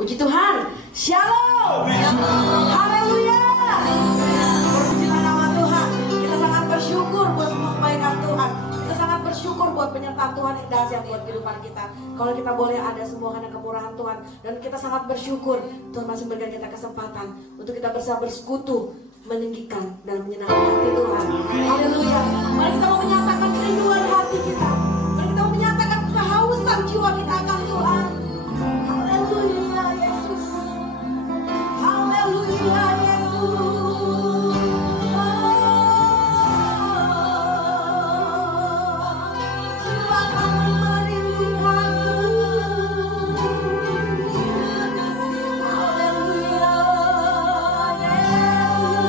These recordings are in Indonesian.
Puji Tuhan. Shalom. Haleluya. Pujilah nama Tuhan. Kita sangat bersyukur buat semua kebaikan Tuhan. Kita sangat bersyukur buat penyertaan Tuhan yang dahsyat buat kehidupan kita. Kalau kita boleh ada semua karena kemurahan Tuhan. Dan kita sangat bersyukur Tuhan masih memberikan kita kesempatan untuk kita bersekutu, meninggikan dan menyenangkan hati Tuhan. Haleluya. Mari kita mau menyatakan kerinduan hati kita. Mari kita mau menyatakan kehausan jiwa kita akan Tuhan. Haleluya Yesus. Haleluya Yesus. Jiwa kami merindukanmu. Haleluya Yesus.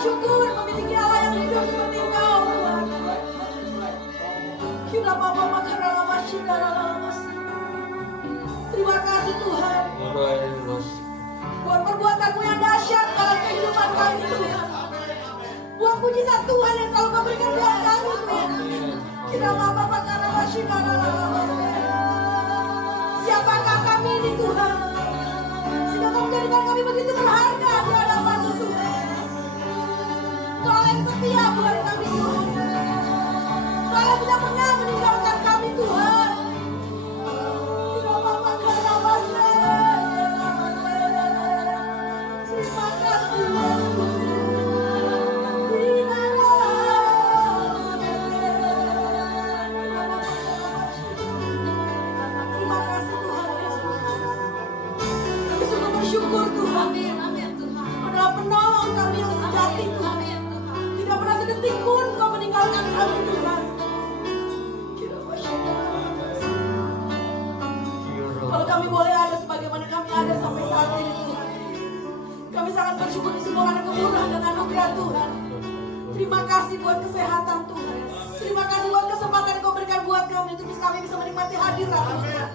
bersyukur memiliki Allah yang hidup seperti Engkau, Tuhan. Kita Bapa makarala masyidara. Terima kasih Tuhan buat perbuatan-Mu yang dahsyat dalam kehidupan kami, Tuhan. Buat mujizat Tuhan yang selalu Kau berikan buat kami, Tuhan. Kita Bapa makarala masyidara. Siapakah kami ini, Tuhan? Sehingga Kau menjadikan kami begitu berharga di hadapan-Mu, Tuhan. Kau yang setia buat kami, Tuhan. Kau yang tidak pernah meninggalkan kami, Tuhan. Terima kasih, bersyukur Tuhan. Adalah penolong kami yang sejati, Tuhan. Tidak pernah sedetik pun Kau meninggalkan kami, Tuhan. Kalau kami boleh ada sebagaimana kami ada sampai saat ini, Tuhan, kami sangat bersyukur di semua karena kemurahan dan anugerah Tuhan. Terima kasih buat kesehatan, Tuhan. Terima kasih buat kesempatan yang Kau berikan buat kami untuk kami bisa menikmati hadirat, Tuhan.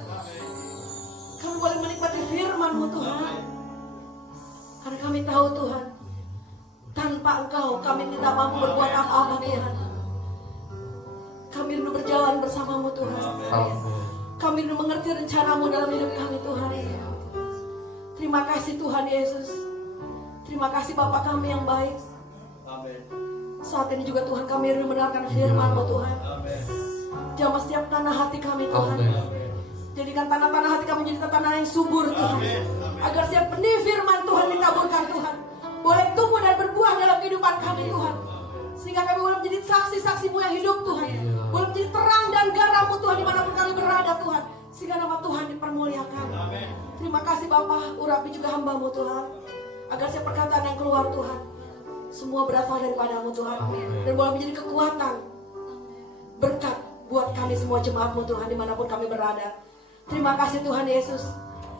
Kami boleh menikmati firman-Mu, Tuhan. Karena kami tahu, Tuhan, tanpa Engkau kami tidak mampu berbuat apa-apa, Tuhan. Kami rindu berjalan bersama-Mu, Tuhan. Kami rindu mengerti rencana-Mu dalam hidup kami, Tuhan. Terima kasih Tuhan Yesus. Terima kasih Bapa kami yang baik. Saat ini juga Tuhan kami rindu mendengarkan firman-Mu, Tuhan. Jamah setiap tanah hati kami, Tuhan. Jadikan tanah-tanah hati kami menjadi tanah yang subur, Tuhan. Agar setiap benih firman Tuhan ditaburkan, Tuhan, boleh tumbuh dan berbuah dalam kehidupan kami, Tuhan. Sehingga kami boleh menjadi saksi-saksi-Mu yang hidup, Tuhan. Boleh menjadi terang dan garam-Mu, Tuhan, dimanapun kami berada, Tuhan. Sehingga nama Tuhan dipermuliakan. Terima kasih Bapa, urapi juga hamba-Mu, Tuhan. Agar setiap perkataan yang keluar, Tuhan, semua berasal daripada-Mu, Tuhan. Dan boleh menjadi kekuatan, berkat buat kami semua jemaat-Mu, Tuhan, dimanapun kami berada. Terima kasih Tuhan Yesus.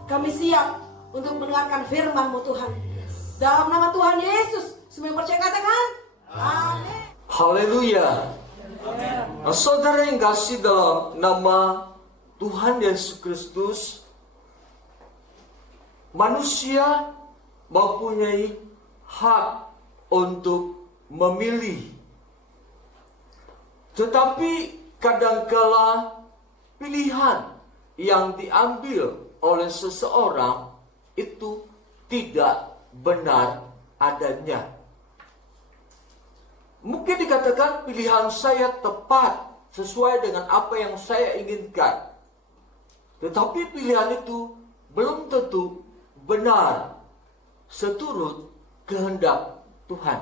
Kami siap untuk mendengarkan firman-Mu, Tuhan. Dalam nama Tuhan Yesus, semua yang percaya katakan amin. Haleluya. Saudara yang kasih dalam nama Tuhan Yesus Kristus, manusia mempunyai hak untuk memilih. Tetapi kadangkala pilihan yang diambil oleh seseorang itu tidak benar adanya. Mungkin dikatakan pilihan saya tepat sesuai dengan apa yang saya inginkan. Tetapi pilihan itu belum tentu benar seturut kehendak Tuhan.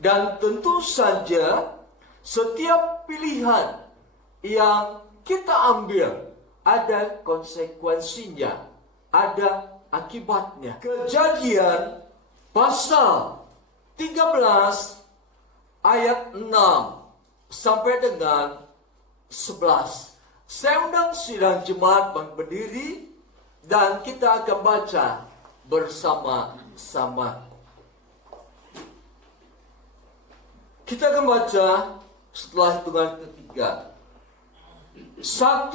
Dan tentu saja setiap pilihan yang kita ambil ada konsekuensinya, ada akibatnya. Kejadian pasal 13 ayat 6 sampai dengan 11. Saya undang sidang jemaat berdiri dan kita akan baca bersama-sama. Kita akan baca setelah hitungan ketiga. 1,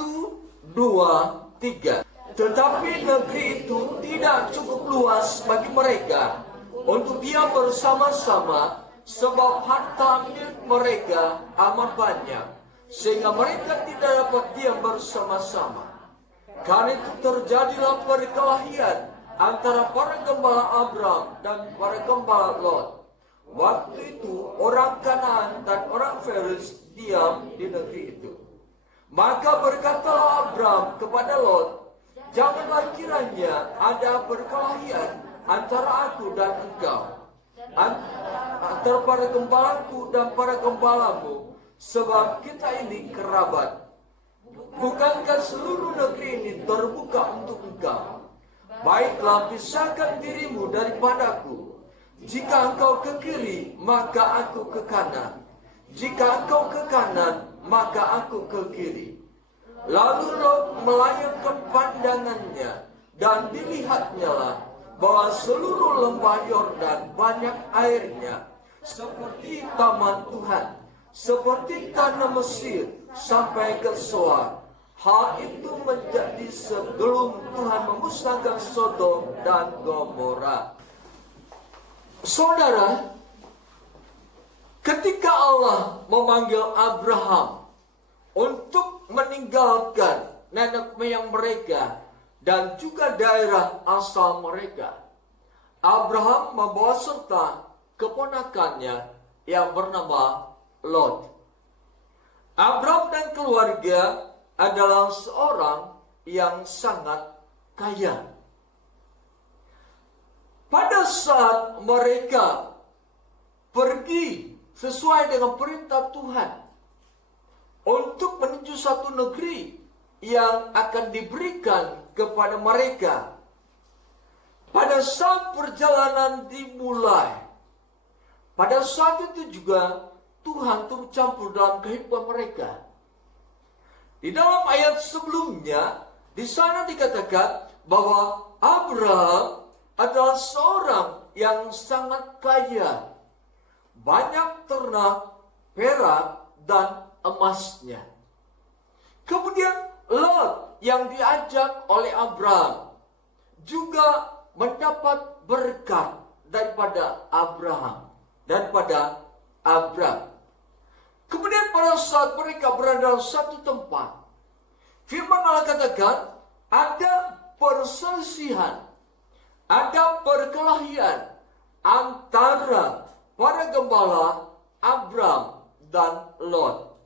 2, 3. Tetapi negeri itu tidak cukup luas bagi mereka untuk diam bersama-sama, sebab harta milik mereka amat banyak, sehingga mereka tidak dapat diam bersama-sama. Karena itu terjadilah perkelahian antara para gembala Abram dan para gembala Lot. Waktu itu orang Kanaan dan orang Feris diam di negeri itu. Maka berkatalah Abram kepada Lot, janganlah kiranya ada perkelahian antara aku dan engkau, antara para gembalaku dan para gembalamu, sebab kita ini kerabat. Bukankah seluruh negeri ini terbuka untuk engkau? Baiklah, pisahkan dirimu daripadaku. Jika engkau ke kiri, maka aku ke kanan. Jika engkau ke kanan, maka aku ke kiri. Lalu Lot melayangkan pandangannya, dan dilihatnyalah bahwa seluruh lembah Yordan banyak airnya, seperti taman Tuhan, seperti tanah Mesir sampai ke Soar. Hal itu menjadi sebelum Tuhan memusnahkan Sodom dan Gomora. Saudara, ketika Allah memanggil Abraham untuk meninggalkan nenek moyang mereka dan juga daerah asal mereka, Abraham membawa serta keponakannya yang bernama Lot. Abraham dan keluarga adalah seorang yang sangat kaya. Pada saat mereka pergi sesuai dengan perintah Tuhan untuk menuju satu negeri yang akan diberikan kepada mereka, pada saat perjalanan dimulai, pada saat itu juga Tuhan turut campur dalam kehidupan mereka. Di dalam ayat sebelumnya, di sana dikatakan bahwa Abraham adalah seorang yang sangat kaya, banyak ternak, perak, dan emasnya. Kemudian Lot yang diajak oleh Abraham juga mendapat berkat daripada Abraham. Kemudian pada saat mereka berada dalam satu tempat, firman Allah katakan ada perselisihan, ada perkelahian antara para gembala Abraham dan Lot.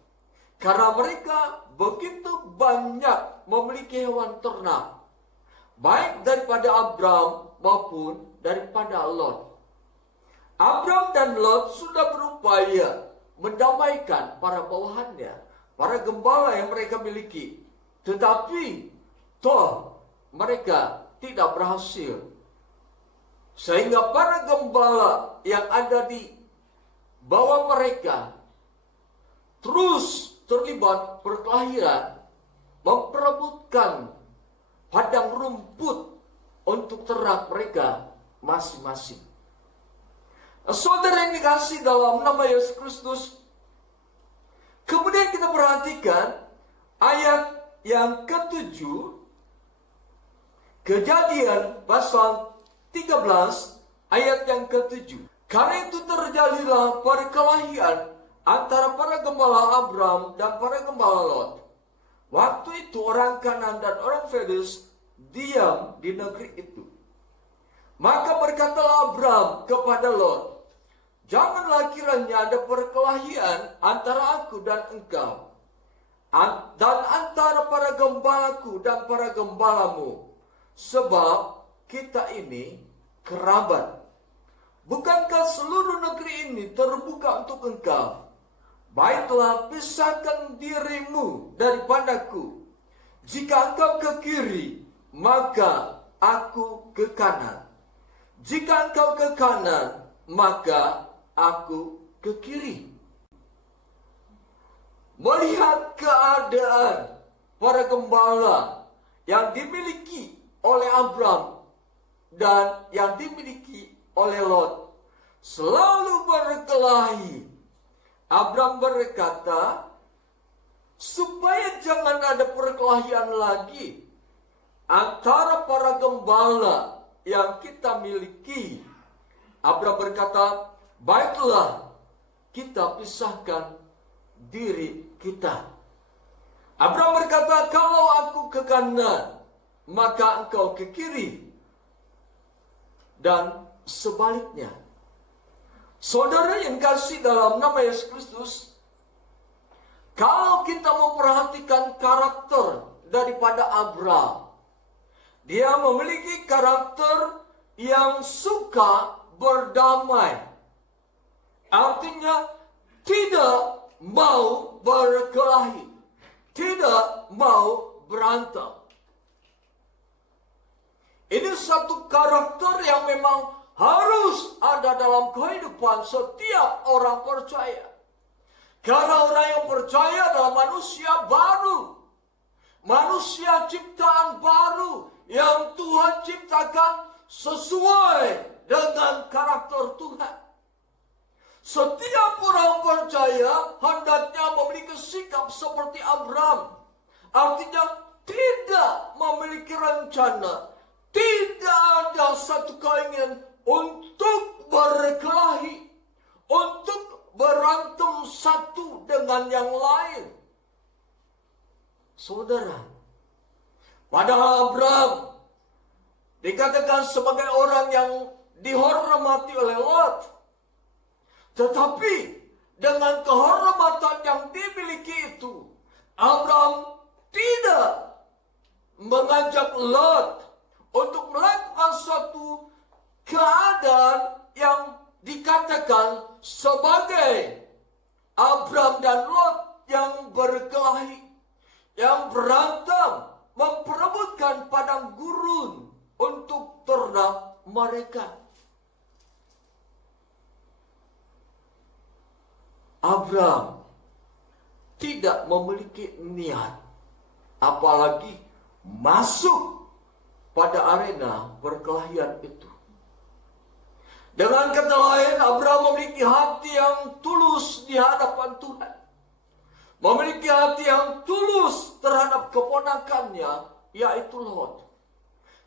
Karena mereka begitu banyak memiliki hewan ternak, baik daripada Abraham maupun daripada Lot. Abraham dan Lot sudah berupaya mendamaikan para bawahannya, para gembala yang mereka miliki. Tetapi toh mereka tidak berhasil. Sehingga para gembala yang ada di bawah mereka terus terlibat perkelahian, memperebutkan padang rumput untuk ternak mereka masing-masing. Saudara yang dikasih dalam nama Yesus Kristus, kemudian kita perhatikan ayat yang ke-7, Kejadian pasal 13 ayat yang ke-7. Karena itu terjadilah perkelahian antara para gembala Abraham dan para gembala Lot. Waktu itu orang Kanaan dan orang Fedes diam di negeri itu. Maka berkatalah Abraham kepada Lot, janganlah kiranya ada perkelahian antara aku dan engkau, dan antara para gembalaku dan para gembalamu, sebab kita ini kerabat. Bukankah seluruh negeri ini terbuka untuk engkau? Baiklah, pisahkan dirimu daripadaku. Jika engkau ke kiri, maka aku ke kanan. Jika engkau ke kanan, maka aku ke kiri. Melihat keadaan para gembala yang dimiliki oleh Abraham dan yang dimiliki oleh Lot selalu berkelahi, Abraham berkata, supaya jangan ada perkelahian lagi antara para gembala yang kita miliki, Abraham berkata, baiklah, kita pisahkan diri kita. Abraham berkata, kalau aku ke kanan, maka engkau ke kiri, dan sebaliknya. Saudara yang kasih dalam nama Yesus Kristus, kalau kita memperhatikan karakter daripada Abraham, dia memiliki karakter yang suka berdamai. Artinya tidak mau berkelahi, tidak mau berantem. Ini satu karakter yang memang harus ada dalam kehidupan setiap orang percaya. Karena orang yang percaya adalah manusia baru, manusia ciptaan baru yang Tuhan ciptakan sesuai dengan karakter Tuhan. Setiap orang percaya hendaknya memiliki sikap seperti Abraham. Artinya tidak memiliki rencana, tidak ada satu keinginan untuk berkelahi, untuk berantem satu dengan yang lain. Saudara, padahal Abraham dikatakan sebagai orang yang dihormati oleh Lot. Tetapi dengan kehormatan yang dimiliki itu, Abraham tidak mengajak Lot untuk melakukan suatu keadaan yang dikatakan sebagai Abraham dan Lot yang berkelahi, yang berantem, memperebutkan padang gurun untuk ternak mereka. Abraham tidak memiliki niat, apalagi masuk pada arena perkelahian itu. Dengan kata lain, Abraham memiliki hati yang tulus di hadapan Tuhan. Memiliki hati yang tulus terhadap keponakannya, yaitu Lot.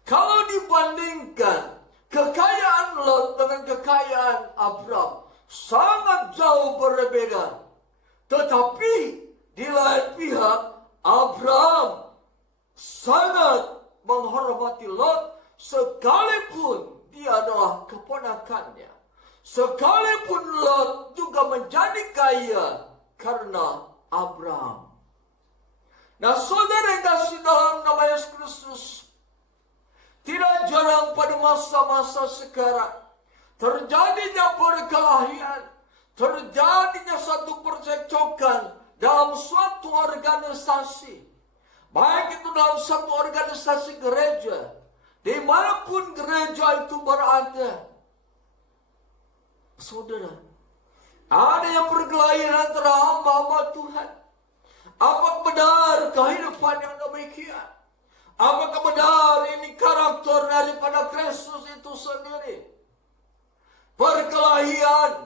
Kalau dibandingkan kekayaan Lot dengan kekayaan Abraham, sangat jauh berbeda. Tetapi di lain pihak, Abraham sangat menghormati Lot sekalipun dia adalah keponakannya. Sekalipun Lot juga menjadi kaya karena Abraham. Nah, saudara yang kasih dalam nama Yesus Kristus, tidak jarang pada masa-masa sekarang terjadinya perkelahian, terjadinya satu percekcokan dalam suatu organisasi. Baik itu dalam satu organisasi gereja, dimanapun gereja itu berada. Saudara, ada yang perkelahian antara hamba-hamba Tuhan. Apakah benar kehidupan yang demikian? Apakah benar ini karakter daripada Kristus itu sendiri? Perkelahian,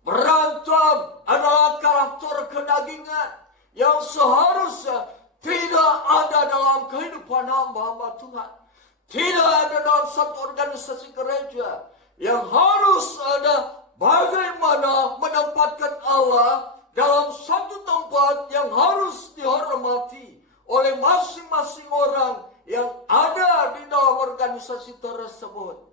berantem adalah karakter kedagingan yang seharusnya tidak ada dalam kehidupan hamba-hamba Tuhan. Tidak ada dalam satu organisasi gereja. Yang harus ada bagaimana menempatkan Allah dalam satu tempat yang harus dihormati oleh masing-masing orang yang ada di dalam organisasi tersebut.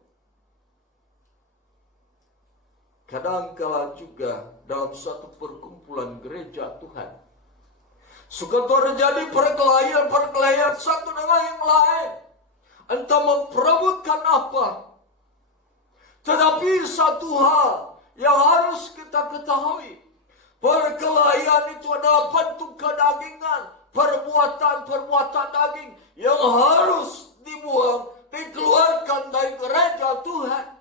Kadang-kala juga dalam satu perkumpulan gereja Tuhan, suka terjadi perkelahian satu dengan yang lain. Entah memperebutkan apa. Tetapi satu hal yang harus kita ketahui, perkelahian itu adalah bentuk kedagingan, perbuatan daging yang harus dibuang, dikeluarkan dari gereja Tuhan.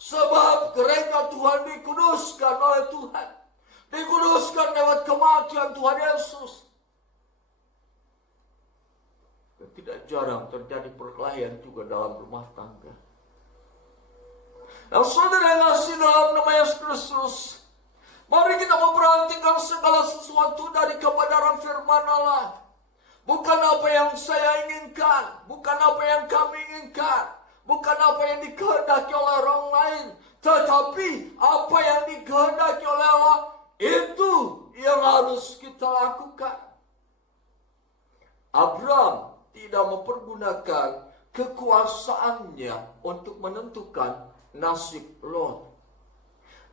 Sebab gereja Tuhan dikuduskan oleh Tuhan, dikuduskan lewat kematian Tuhan Yesus. Tidak jarang terjadi perkelahian juga dalam rumah tangga. Nah, saudara yang kasih dalam nama Yesus Kristus, mari kita memperhatikan segala sesuatu dari kebenaran firman Allah. Bukan apa yang saya inginkan, bukan apa yang kami inginkan, bukan apa yang dikehendaki oleh orang lain, tetapi apa yang dikehendaki oleh Allah, itu yang harus kita lakukan. Abraham tidak mempergunakan kekuasaannya untuk menentukan nasib Lot.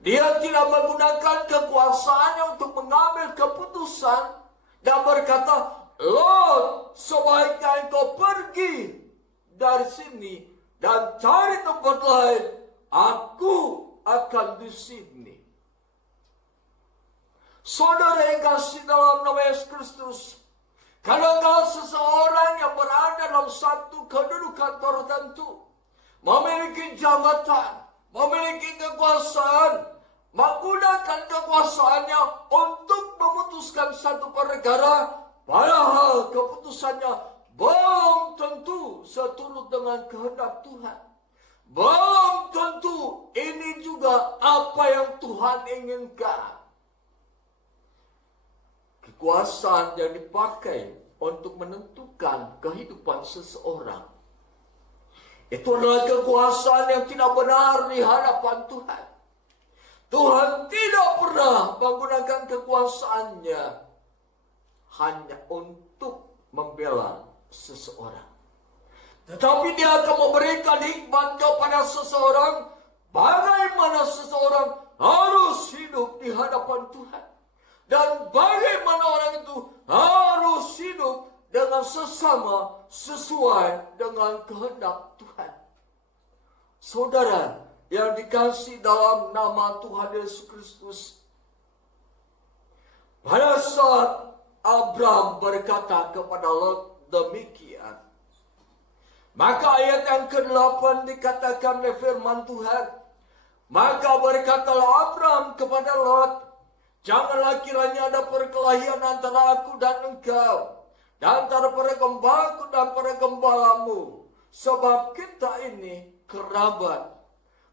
Dia tidak menggunakan kekuasaannya untuk mengambil keputusan dan berkata, Lot, sebaiknya engkau pergi dari sini dan cari tempat lain. Aku akan di sini. Saudara yang kasih dalam nama Yesus Kristus, kadang-kadang seseorang yang berada dalam satu kedudukan tertentu, memiliki jabatan, memiliki kekuasaan, menggunakan kekuasaannya untuk memutuskan satu perkara, padahal keputusannya belum tentu seturut dengan kehendak Tuhan. belum tentu ini juga apa yang Tuhan inginkan. Kekuasaan yang dipakai untuk menentukan kehidupan seseorang, itu adalah kekuasaan yang tidak benar di hadapan Tuhan. Tuhan tidak pernah menggunakan kekuasaannya hanya untuk membela seseorang, tetapi Dia akan memberikan hikmat kepada seseorang bagaimana seseorang harus hidup di hadapan Tuhan, dan bagaimana orang itu harus hidup dengan sesama sesuai dengan kehendak Tuhan. Saudara yang dikasihi dalam nama Tuhan Yesus Kristus, pada saat Abraham berkata kepada Lot demikian, maka ayat yang ke-8 dikatakan oleh firman Tuhan, maka berkatalah Abraham kepada Lot, janganlah kiranya ada perkelahian antara aku dan engkau, dan antara para gembalaku dan para gembalamu, sebab kita ini kerabat.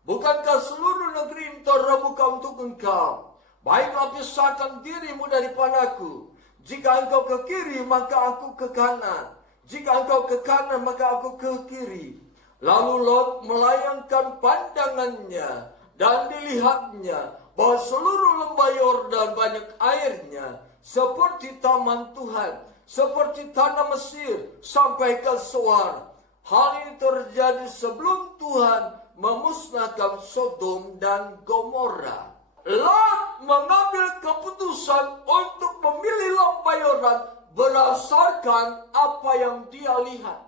Bukankah seluruh negeri ini terbuka untuk engkau? Baiklah pisahkan dirimu daripadaku. Jika engkau ke kiri, maka aku ke kanan. Jika engkau ke kanan, maka aku ke kiri. Lalu Lot melayangkan pandangannya, dan dilihatnya bahwa seluruh lembah Yordan banyak airnya, seperti taman Tuhan, seperti tanah Mesir, sampai ke Soar. Hal ini terjadi sebelum Tuhan memusnahkan Sodom dan Gomora. Lot mengambil keputusan untuk memilih lembah Yordan berdasarkan apa yang dia lihat,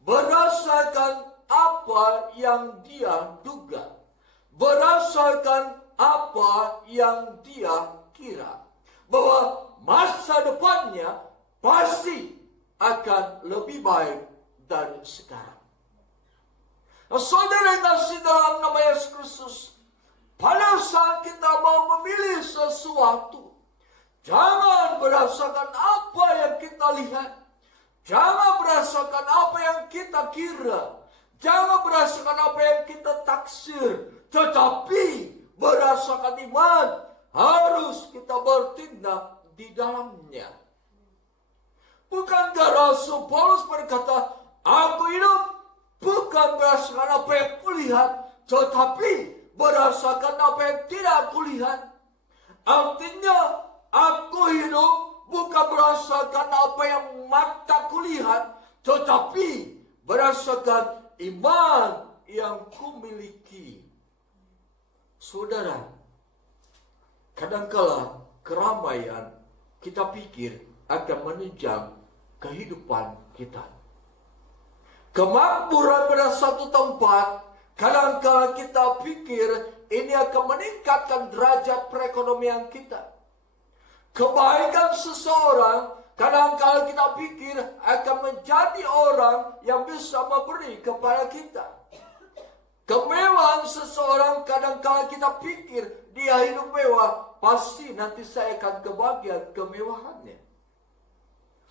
berdasarkan apa yang dia duga, berdasarkan apa yang dia kira, bahwa masa depannya pasti akan lebih baik dari sekarang. Nah, saudara yang kasih dalam nama Yesus Kristus, pada saat kita mau memilih sesuatu, jangan berdasarkan apa yang kita lihat, jangan berdasarkan apa yang kita kira, jangan berdasarkan apa yang kita taksir, tetapi berdasarkan iman harus kita bertindak di dalamnya. Bukankah Rasul Paulus berkata, aku hidup bukan berdasarkan apa yang kulihat, tetapi berdasarkan apa yang tidak kulihat. Artinya, aku hidup bukan berdasarkan apa yang mata kulihat, tetapi berdasarkan iman yang kumiliki. Saudara, kadangkala keramaian kita pikir akan menunjang kehidupan kita. Kemakmuran pada satu tempat, kadangkala kita pikir ini akan meningkatkan derajat perekonomian kita. Kebaikan seseorang, kadangkala kita pikir akan menjadi orang yang bisa memberi kepada kita. Kemewahan seseorang, kadangkala kita pikir dia hidup mewah, pasti nanti saya akan kebagian kemewahannya.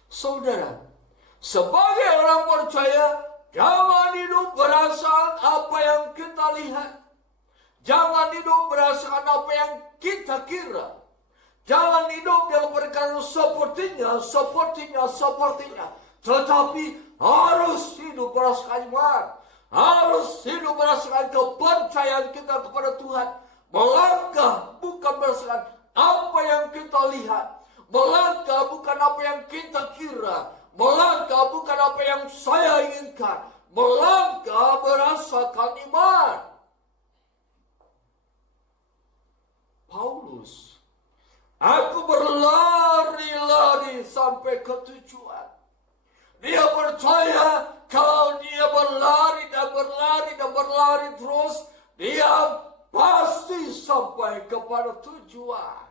Saudara, sebagai orang percaya, jangan hidup berdasarkan apa yang kita lihat. Jangan hidup berdasarkan apa yang kita kira. Jangan hidup dengan perkara sepertinya. Tetapi harus hidup berdasarkan iman. Harus hidup berdasarkan kepercayaan kita kepada Tuhan. Melangkah bukan berdasarkan apa yang kita lihat. Melangkah bukan apa yang kita kira. Melangkah bukan apa yang saya inginkan. Melangkah berdasarkan iman. Paulus, aku berlari-lari sampai ke tujuan. Dia percaya kalau dia berlari terus, dia pasti sampai kepada tujuan.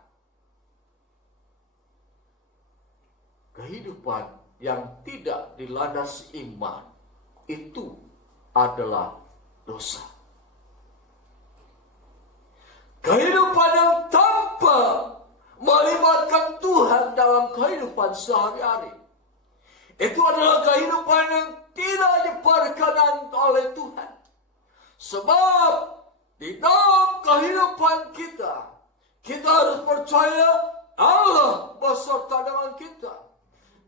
Kehidupan yang tidak dilandasi iman itu adalah dosa. Kehidupan yang tanpa melibatkan Tuhan dalam kehidupan sehari-hari, itu adalah kehidupan yang tidak diperkenan oleh Tuhan. Sebab di dalam kehidupan kita, kita harus percaya Allah beserta dengan kita.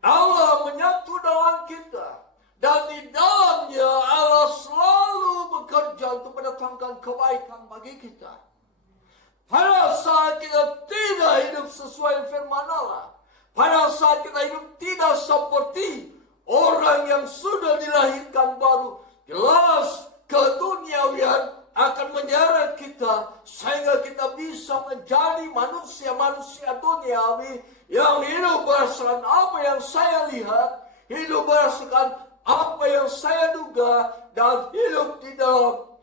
Allah menyatu dengan kita. Dan di dalamnya Allah selalu bekerja untuk mendatangkan kebaikan bagi kita. Pada saat kita tidak hidup sesuai firman Allah, pada saat kita hidup tidak seperti orang yang sudah dilahirkan baru, jelas keduniawian akan menyeret kita sehingga kita bisa menjadi manusia-manusia duniawi yang hidup berdasarkan apa yang saya lihat, hidup berdasarkan apa yang saya duga, dan hidup di dalam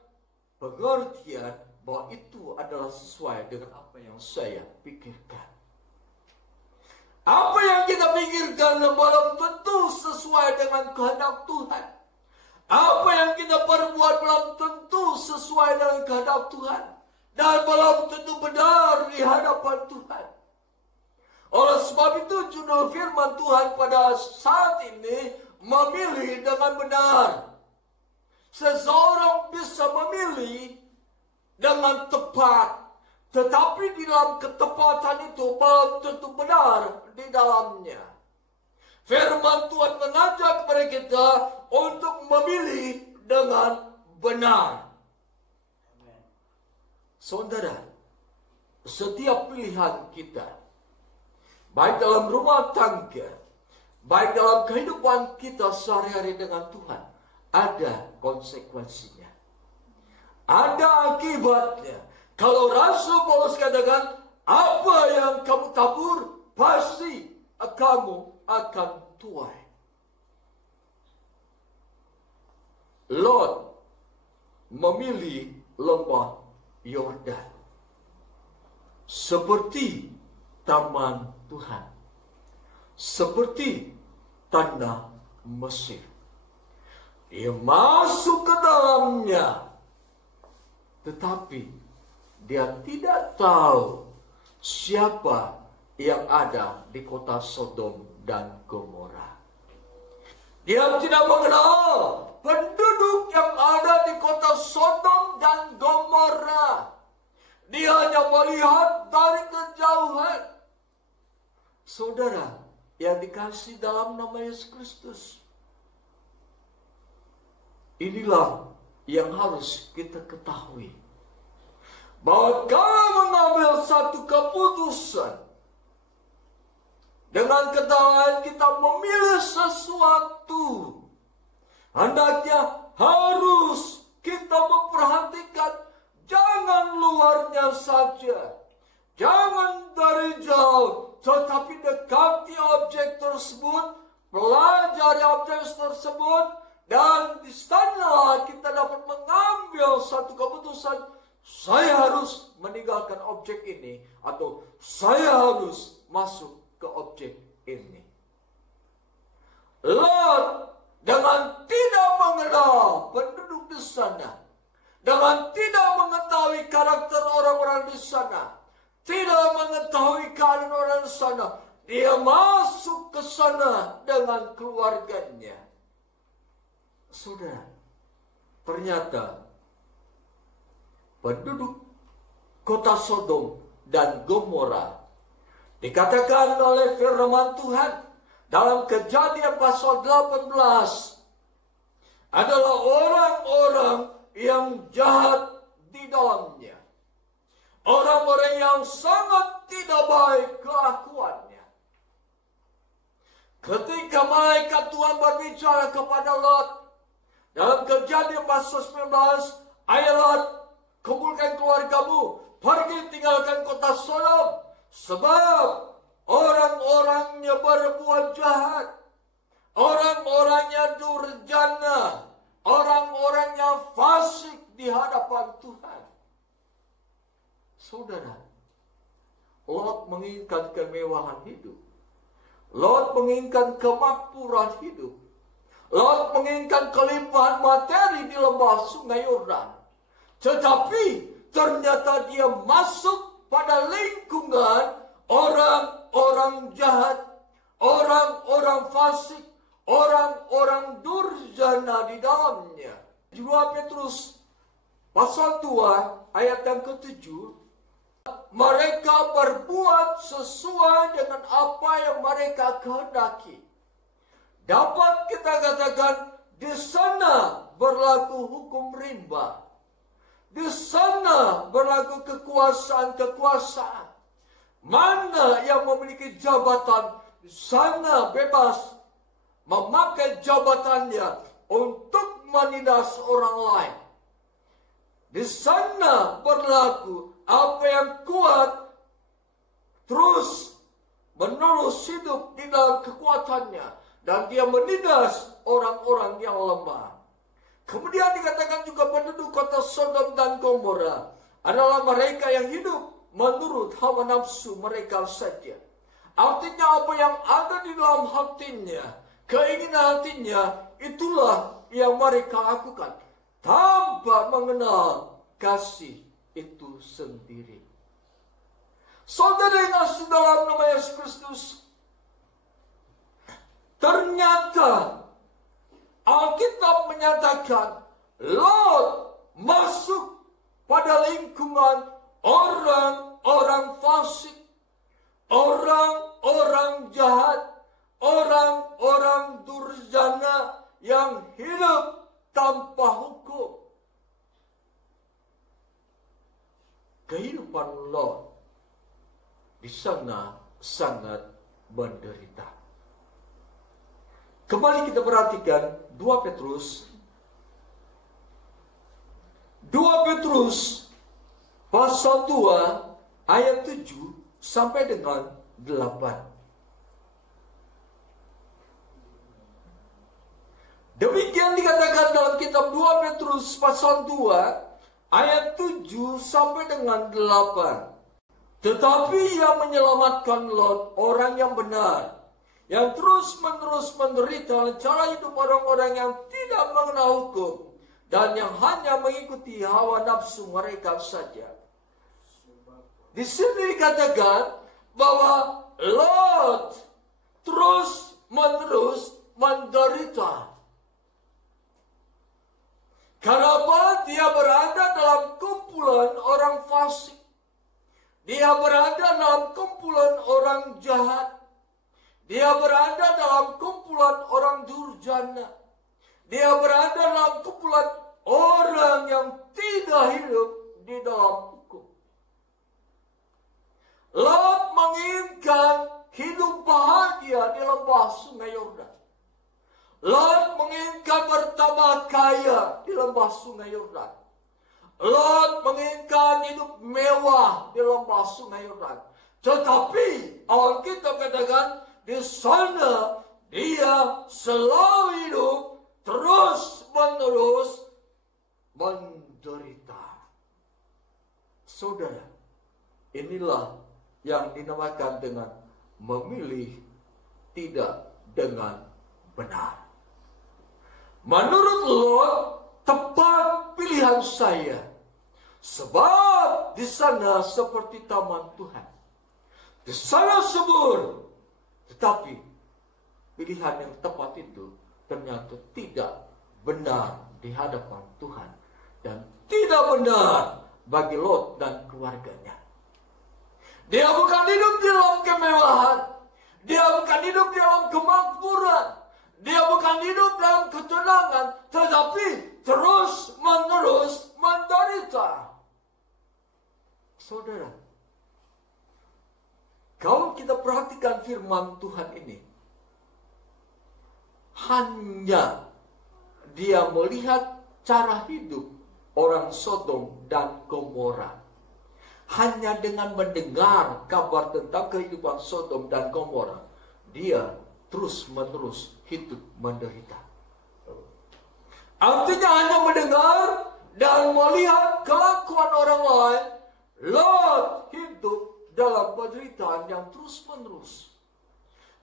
pengertian bahwa itu adalah sesuai dengan apa yang saya pikirkan. Apa yang kita pikirkan belum tentu sesuai dengan kehendak Tuhan. Apa yang kita perbuat belum tentu sesuai dengan kehendak Tuhan. Dan belum tentu benar di hadapan Tuhan. Oleh sebab itu judul firman Tuhan pada saat ini, memilih dengan benar. Seseorang bisa memilih dengan tepat, tetapi di dalam ketepatan itu belum tentu benar di dalamnya. Firman Tuhan mengajak kepada kita untuk memilih dengan benar. Saudara, setiap pilihan kita, baik dalam rumah tangga, baik dalam kehidupan kita sehari-hari dengan Tuhan, ada konsekuensinya. Ada akibatnya. Kalau Rasul Paulus katakan, apa yang kamu tabur, pasti kamu akan tuai. Lot memilih lembah Yordan seperti taman Tuhan, seperti tanah Mesir. Dia masuk ke dalamnya, tetapi dia tidak tahu siapa yang ada di kota Sodom dan Gomora. Dia tidak mengenal penduduk yang ada di kota Sodom dan Gomora. Dia hanya melihat dari kejauhan. Saudara yang dikasihi dalam nama Yesus Kristus, inilah yang harus kita ketahui. Bahwa kalau mengambil satu keputusan, dengan ketahuan kita memilih sesuatu, hendaknya harus kita memperhatikan, jangan luarnya saja, jangan dari jauh, tetapi dekati objek tersebut, pelajari objek tersebut, dan di sanalah kita dapat mengambil satu keputusan. Saya harus meninggalkan objek ini, atau saya harus masuk ke objek ini. Lot dengan tidak mengenal penduduk di sana, dengan tidak mengetahui karakter orang-orang di sana, tidak mengetahui keadaan orang di sana, dia masuk ke sana dengan keluarganya. Saudara, ternyata penduduk kota Sodom dan Gomora dikatakan oleh firman Tuhan dalam Kejadian pasal 18 adalah orang-orang yang jahat di dalamnya. Orang-orang yang sangat tidak baik kelakuannya. Ketika malaikat Tuhan berbicara kepada Lot dalam Kejadian pasal 19, ayat Lot, kumpulkan keluargamu, pergi tinggalkan kota Sodom, sebab orang-orangnya berbuat jahat, orang-orangnya durjana, orang-orangnya fasik di hadapan Tuhan. Saudara, Lot menginginkan kemewahan hidup, Lot menginginkan kemakmuran hidup, Lot menginginkan kelimpahan materi di lembah sungai Yordan. Tetapi ternyata dia masuk pada lingkungan orang-orang jahat, orang-orang fasik, orang-orang durjana di dalamnya. 2 Petrus pasal 2 ayat yang ke-7, mereka berbuat sesuai dengan apa yang mereka kehendaki. Dapat kita katakan di sana berlaku hukum rimba. Di sana berlaku kekuasaan-kekuasaan. Mana yang memiliki jabatan, di sana bebas memakai jabatannya untuk menindas orang lain. Di sana berlaku apa yang kuat terus menerus hidup di dalam kekuatannya. Dan dia menindas orang-orang yang lemah. Kemudian dikatakan juga penduduk kota Sodom dan Gomora adalah mereka yang hidup menurut hawa nafsu mereka saja. Artinya apa yang ada di dalam hatinya, keinginan hatinya, itulah yang mereka lakukan. Tanpa mengenal kasih itu sendiri. Saudara yang asli dalam nama Yesus Kristus, ternyata Alkitab menyatakan Lot masuk pada lingkungan orang-orang fasik, orang-orang jahat, orang-orang durjana yang hidup tanpa hukum. Kehidupan Lot di sana sangat menderita. Kembali kita perhatikan 2 Petrus pasal 2 ayat 7 sampai dengan 8. Demikian dikatakan dalam kitab 2 Petrus pasal 2 ayat 7 sampai dengan 8. Tetapi ia menyelamatkan Lot, orang yang benar, yang terus-menerus menderita cara hidup orang-orang yang tidak mengenal hukum dan yang hanya mengikuti hawa nafsu mereka saja. Di sini dikatakan bahwa Lot terus-menerus menderita. Karena dia berada dalam kumpulan orang fasik. Dia berada dalam kumpulan orang jahat. Dia berada dalam kumpulan orang durjana. Dia berada dalam kumpulan orang yang tidak hidup di dalam hukum. Lot menginginkan hidup bahagia di lembah Sungai Yordan. Lot menginginkan bertambah kaya di lembah Sungai Yordan. Lot menginginkan hidup mewah di lembah Sungai Yordan. Tetapi Alkitab katakan di sana dia selalu hidup terus-menerus menderita. Saudara, inilah yang dinamakan dengan memilih tidak dengan benar. Menurut Lot, tepat pilihan saya. Sebab di sana seperti taman Tuhan. Di sana subur. Tetapi pilihan yang tepat itu ternyata tidak benar di hadapan Tuhan. Dan tidak benar bagi Lot dan keluarganya. Dia bukan hidup di dalam kemewahan. Dia bukan hidup di dalam kemakmuran. Dia bukan hidup dalam ketenangan. Tetapi terus-menerus menderita. Saudara, kalau kita perhatikan firman Tuhan ini, hanya dia melihat cara hidup orang Sodom dan Gomora. Hanya dengan mendengar kabar tentang kehidupan Sodom dan Gomora, dia terus-menerus hidup menderita. Artinya hanya mendengar dan melihat kelakuan orang lain, Lot hidup dalam penderitaan yang terus-menerus.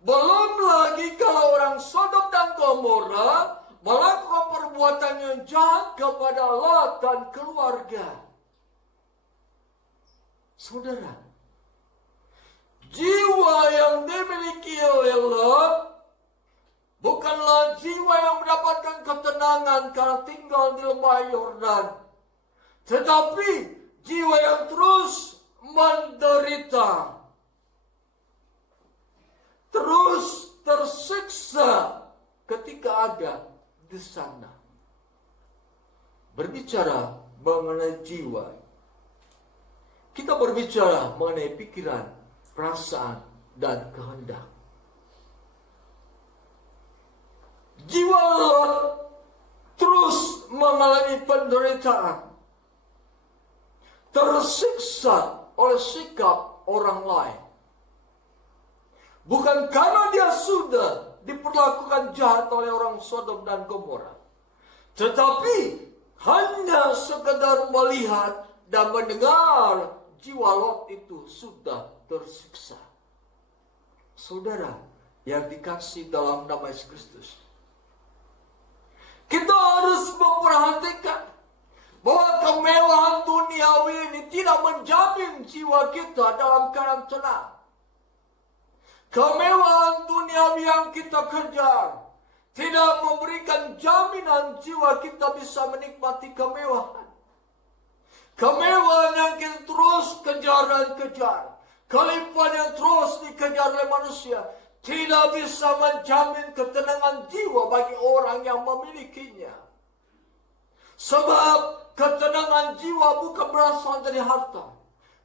Belum lagi kalau orang Sodom dan Gomora melakukan perbuatan yang jahat kepada Lot dan keluarga. Saudara, jiwa yang dimiliki oleh Lot bukanlah jiwa yang mendapatkan ketenangan karena tinggal di lembah Yordan. Tetapi jiwa yang terus menderita, terus tersiksa ketika ada di sana. Berbicara mengenai jiwa, kita berbicara mengenai pikiran, perasaan, dan kehendak. Jiwa Lot terus mengalami penderitaan, tersiksa oleh sikap orang lain. Bukan karena dia sudah diperlakukan jahat oleh orang Sodom dan Gomora, tetapi hanya sekedar melihat dan mendengar jiwa Lot itu sudah tersiksa. Saudara yang dikasihi dalam nama Yesus Kristus, kita harus memperhatikan bahwa kemewahan duniawi ini tidak menjamin jiwa kita dalam keadaan tenang. Kemewahan duniawi yang kita kejar tidak memberikan jaminan jiwa kita bisa menikmati kemewahan. Kemewahan yang kita terus kejar dan kejar, kelimpahan yang terus dikejar oleh manusia, tidak bisa menjamin ketenangan jiwa bagi orang yang memilikinya. Sebab ketenangan jiwa bukan berasal dari harta.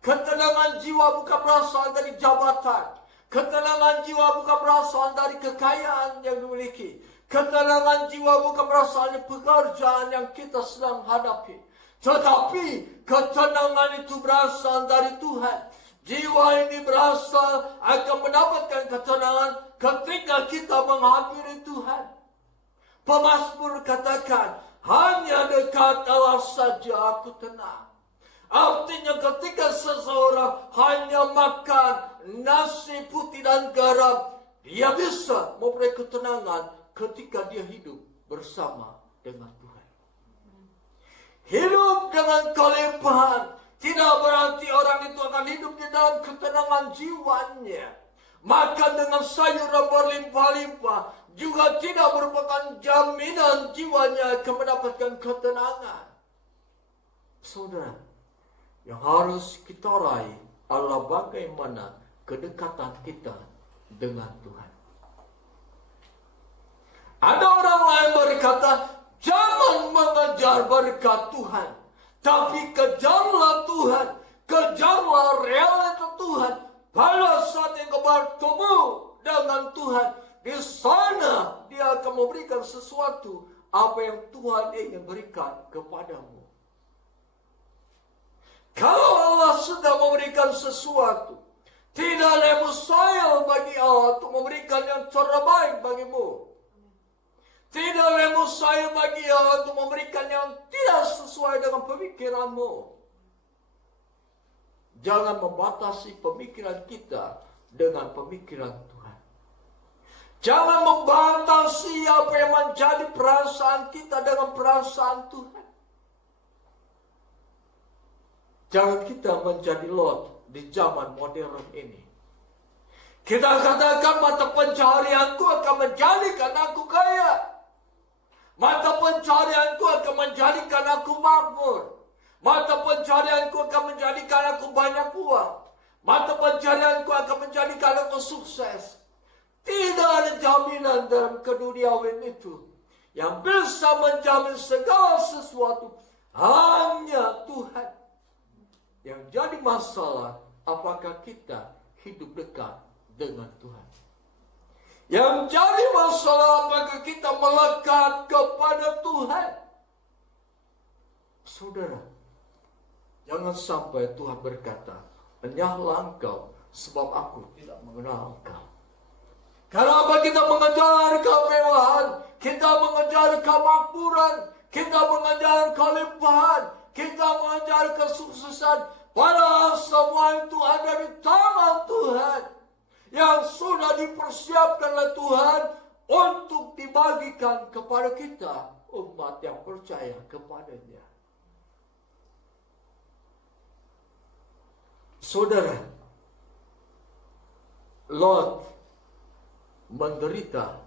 Ketenangan jiwa bukan berasal dari jabatan. Ketenangan jiwa bukan berasal dari kekayaan yang dimiliki. Ketenangan jiwa bukan berasal dari pekerjaan yang kita sedang hadapi. Tetapi ketenangan itu berasal dari Tuhan. Jiwa ini berasal akan mendapatkan ketenangan ketika kita menghampiri Tuhan. Pemazmur katakan, hanya dekat Allah saja aku tenang. Artinya ketika seseorang hanya makan nasi putih dan garam, dia bisa memperoleh ketenangan ketika dia hidup bersama dengan Tuhan. Hidup dengan kelimpahan tidak berarti orang itu akan hidup di dalam ketenangan jiwanya. Makan dengan sayur yang berlimpah-limpah juga tidak merupakan jaminan jiwanya akan mendapatkan ketenangan. Saudara, yang harus kita raih adalah bagaimana kedekatan kita dengan Tuhan. Ada orang lain berkata, jangan mengejar berkat Tuhan, tapi kejarlah Tuhan, kejarlah realita Tuhan. Pada saat yang kau bertemu dengan Tuhan, di sana dia akan memberikan sesuatu apa yang Tuhan ingin berikan kepadamu. Kalau Allah sudah memberikan sesuatu, tidak ada mustahil bagi Allah untuk memberikan yang terbaik bagimu. Tidak ada mustahil bagi Allah untuk memberikan yang tidak sesuai dengan pemikiranmu. Jangan membatasi pemikiran kita dengan pemikiran Tuhan. Jangan membatasi apa yang menjadi perasaan kita dengan perasaan Tuhan. Jangan kita menjadi Lot di zaman modern ini. Kita katakan mata pencaharianku akan menjadikan aku kaya. Mata pencaharianku akan menjadikan aku makmur. Mata pencaharianku akan menjadikan aku banyak uang. Mata pencaharianku akan menjadikan aku sukses. Tidak ada jaminan dalam keduniawian itu. Yang bisa menjamin segala sesuatu hanya Tuhan. Yang jadi masalah, apakah kita hidup dekat dengan Tuhan? Yang jadi masalah, apakah kita melekat kepada Tuhan? Saudara, jangan sampai Tuhan berkata, enyahlah engkau, sebab aku tidak mengenal engkau. Kenapa kita mengejar kemewahan, kita mengejar kemakmuran, kita mengejar kelimpahan, kita mengejar kesuksesan, padahal semua itu ada di tangan Tuhan, yang sudah dipersiapkan oleh Tuhan untuk dibagikan kepada kita, umat yang percaya kepadanya. Saudara, Lot menderita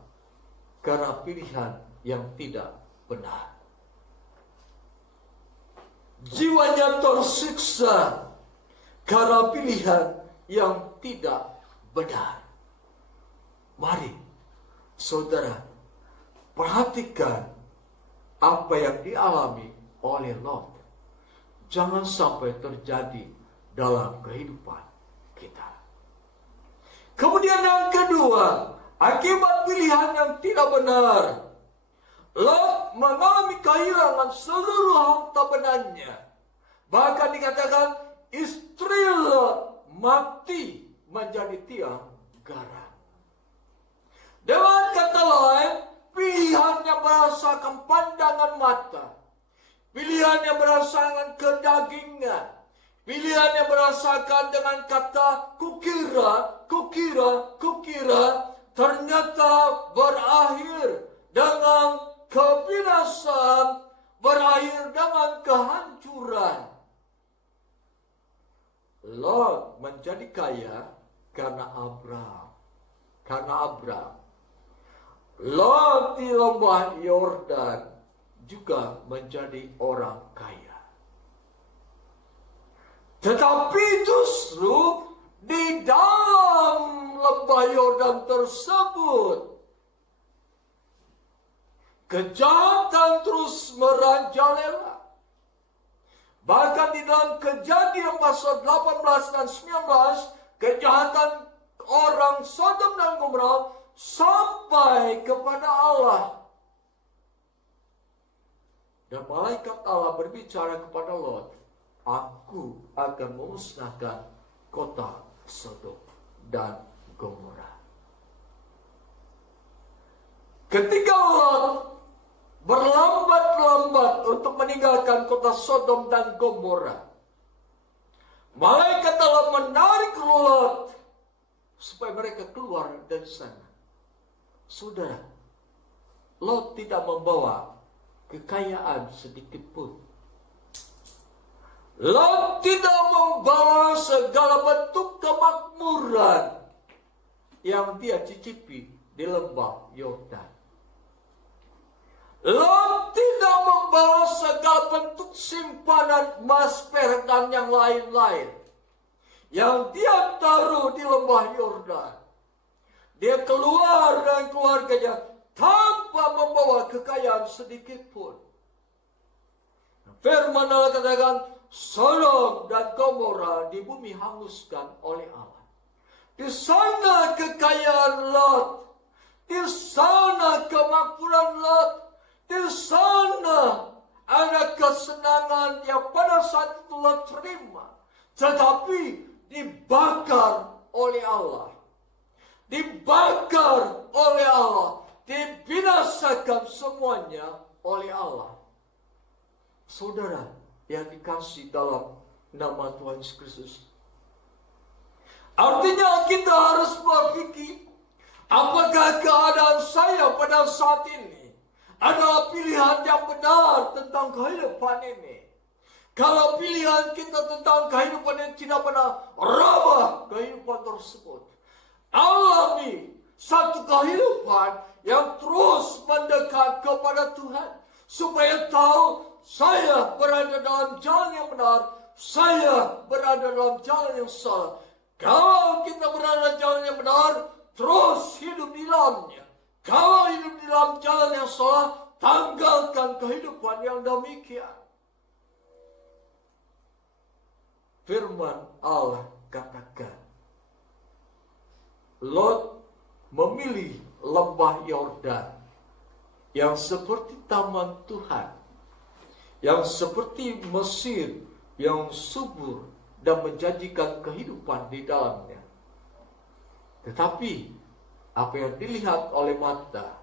karena pilihan yang tidak benar. jiwanya tersiksa karena pilihan yang tidak benar. Mari, saudara, perhatikan apa yang dialami oleh Lot. Jangan sampai terjadi dalam kehidupan kita. Kemudian yang kedua, akibat pilihan yang tidak benar, Lot mengalami kehilangan seluruh harta bendanya. Bahkan dikatakan istri Lot mati menjadi tiang garam. Dengan kata lain, pilihan yang berdasarkan pandangan mata, pilihan yang berdasarkan kedagingan, pilihan yang berdasarkan dengan kata kukira, ternyata berakhir dengan kebinasaan, berakhir dengan kehancuran. Lot menjadi kaya karena Abraham. Lot di lembah Yordan juga menjadi orang kaya. Tetapi justru di dalam lembah Yordan tersebut, kejahatan terus merajalela. Bahkan di dalam Kejadian pasal 18 dan 19, kejahatan orang Sodom dan Gomora sampai kepada Allah. Dan malaikat Allah berbicara kepada Lot, aku akan memusnahkan kota Sodom dan Gomora. Ketika Lot berlambat-lambat untuk meninggalkan kota Sodom dan Gomora, malaikat Allah menarik Lot supaya mereka keluar dari sana. Saudara, Lot tidak membawa kekayaan sedikit pun. Lot tidak membawa segala bentuk kemakmuran yang dia cicipi di lembah Yordan. Lot tidak membawa segala bentuk simpanan emas, perak, dan yang lain-lain yang dia taruh di lembah Yordan. Dia keluar dan keluarganya tanpa membawa kekayaan sedikit pun. Firman Allah katakan, Sodom dan Gomora di bumi hanguskan oleh Allah. Di sana kekayaan Lot, di sana kemakmuran Lot, di sana ada kesenangan yang pada saat itu Lot terima, tetapi dibakar oleh Allah. Dibakar oleh Allah, dibinasakan semuanya oleh Allah. Saudara yang dikasih dalam nama Tuhan Yesus Kristus, artinya kita harus berpikir, apakah keadaan saya pada saat ini adalah pilihan yang benar tentang kehidupan ini? Kalau pilihan kita tentang kehidupan yang tidak benar, rabah kehidupan tersebut. Alami satu kehidupan yang terus mendekat kepada Tuhan, supaya tahu saya berada dalam jalan yang benar, saya berada dalam jalan yang salah. Kalau kita berada dalam jalan yang benar, terus hidup di dalamnya. Kalau hidup di dalam jalan yang salah, tanggalkan kehidupan yang demikian. Firman Allah katakan, Lot memilih lembah Yordan yang seperti taman Tuhan, yang seperti Mesir yang subur dan menjanjikan kehidupan di dalamnya. Tetapi apa yang dilihat oleh mata,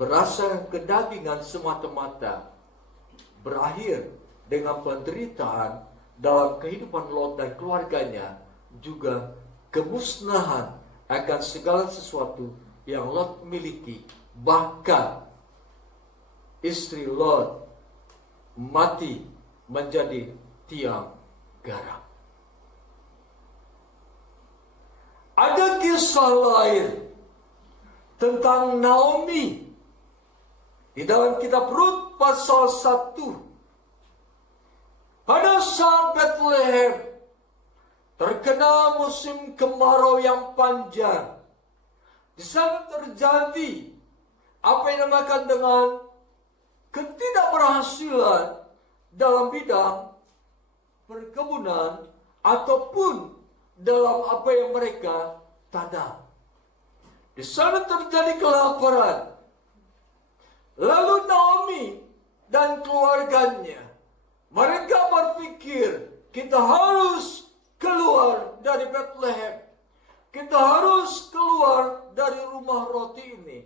berasa kedagingan semata-mata, berakhir dengan penderitaan dalam kehidupan Lot dan keluarganya, juga kemusnahan akan segala sesuatu yang Lot miliki. Bahkan istri Lot mati menjadi tiang garam. Ada kisah lain tentang Naomi di dalam kitab Rut pasal 1 pada saat Bethlehem terkena musim kemarau yang panjang, di sana terjadi apa yang dinamakan dengan ketidakberhasilan dalam bidang perkebunan ataupun dalam apa yang mereka tanam. Di sana terjadi kelaparan. Lalu Naomi dan keluarganya, mereka berpikir, kita harus keluar dari Bethlehem. Kita harus keluar dari rumah roti ini.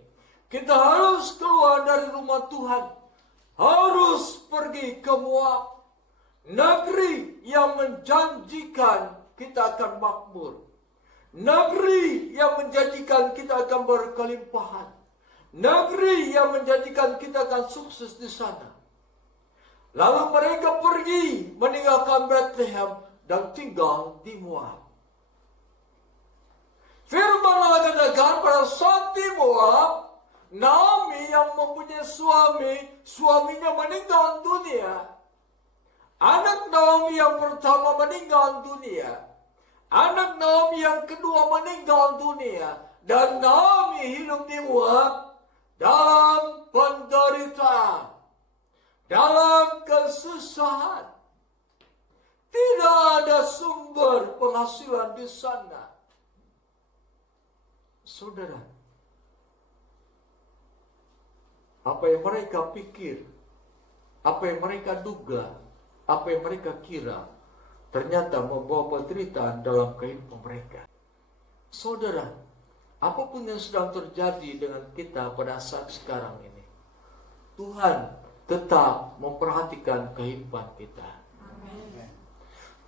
Kita harus keluar dari rumah Tuhan. Harus pergi ke Moab, negeri yang menjanjikan kita akan makmur. Negeri yang menjanjikan kita akan berkelimpahan. Negeri yang menjanjikan kita akan sukses di sana. Lalu mereka pergi meninggalkan Bethlehem dan tinggal di Moab. Firman Allah katakan pada saat di Moab, Naomi yang mempunyai suaminya meninggal dunia. Anak Naomi yang pertama meninggal dunia. Anak Naomi yang kedua meninggal dunia. Dan Naomi hidup di Moab dalam penderitaan, dalam kesusahan. Tidak ada sumber penghasilan di sana. Saudara, apa yang mereka pikir, apa yang mereka duga, apa yang mereka kira, ternyata membawa penderitaan dalam kehidupan mereka. Saudara, apapun yang sedang terjadi dengan kita pada saat sekarang ini, Tuhan tetap memperhatikan kehidupan kita. Amen.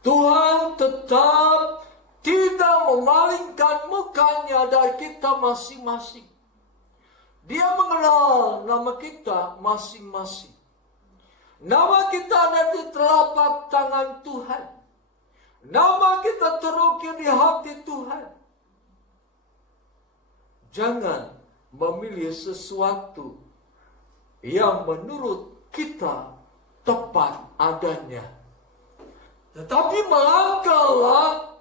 Tuhan tetap tidak memalingkan mukanya dari kita masing-masing. Dia mengenal nama kita masing-masing. Nama kita ada di telapak tangan Tuhan. Nama kita terukir di hati Tuhan. Jangan memilih sesuatu yang menurut kita tepat adanya. Tetapi melangkahlah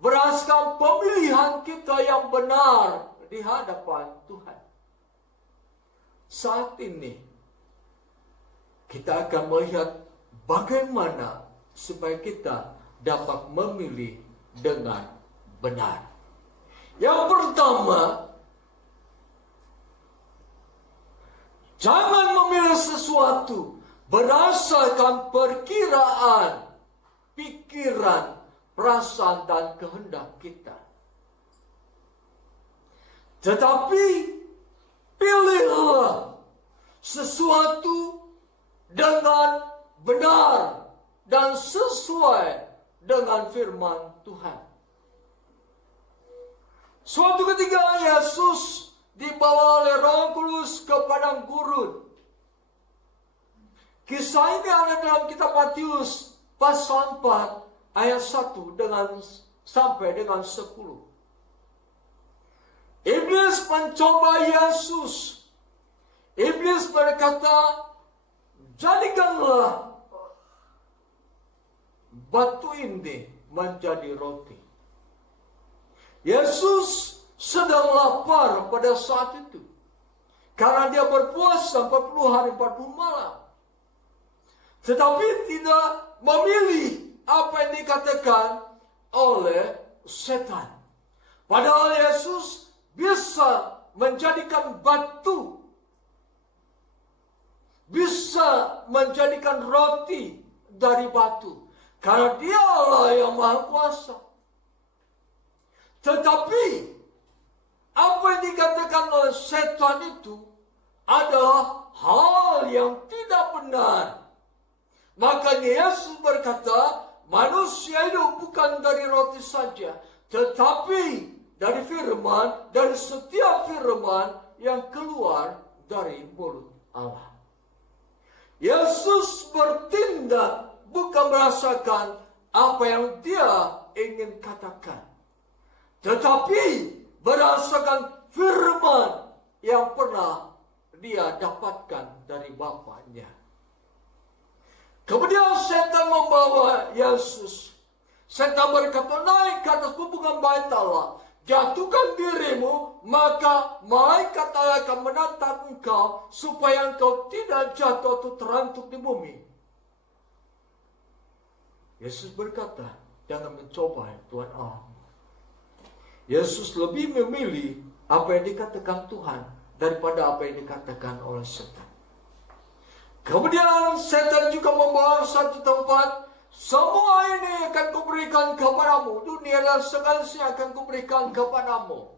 berdasarkan pemilihan kita yang benar di hadapan Tuhan. Saat ini kita akan melihat bagaimana supaya kita dapat memilih dengan benar. Yang pertama, jangan memilih sesuatu berdasarkan perkiraan, pikiran, perasaan dan kehendak kita. Tetapi pilihlah sesuatu dengan benar dan sesuai dengan firman Tuhan. Suatu ketika Yesus dibawa oleh Roh Kudus ke padang gurun. Kisah ini ada dalam kitab Matius pasal 4 ayat 1 sampai dengan 10. Iblis mencoba Yesus. Iblis berkata, jadikanlah batu ini menjadi roti. Yesus sedang lapar pada saat itu. Karena dia berpuasa 40 hari 40 malam. Tetapi tidak memilih apa yang dikatakan oleh setan. Padahal Yesus bisa menjadikan batu, bisa menjadikan roti dari batu, karena Dia Allah yang Maha Kuasa. Tetapi apa yang dikatakan oleh setan itu adalah hal yang tidak benar. Makanya Yesus berkata, manusia hidup bukan dari roti saja, tetapi dari firman, dari setiap firman yang keluar dari mulut Allah. Yesus bertindak bukan berdasarkan apa yang dia ingin katakan, tetapi berdasarkan firman yang pernah dia dapatkan dari Bapaknya. Kemudian setan membawa Yesus. Setan berkata, naik ke atas punggungan bait Allah, jatuhkan dirimu, maka malaikat Allah akan menatang engkau, supaya engkau tidak jatuh atau terantuk di bumi. Yesus berkata, jangan mencoba Tuhan Allah. Yesus lebih memilih apa yang dikatakan Tuhan daripada apa yang dikatakan oleh setan. Kemudian setan juga membawa satu tempat. Semua ini akan kuberikan kepadamu. Dunia dan segala sesuatu akan kuberikan kepadamu.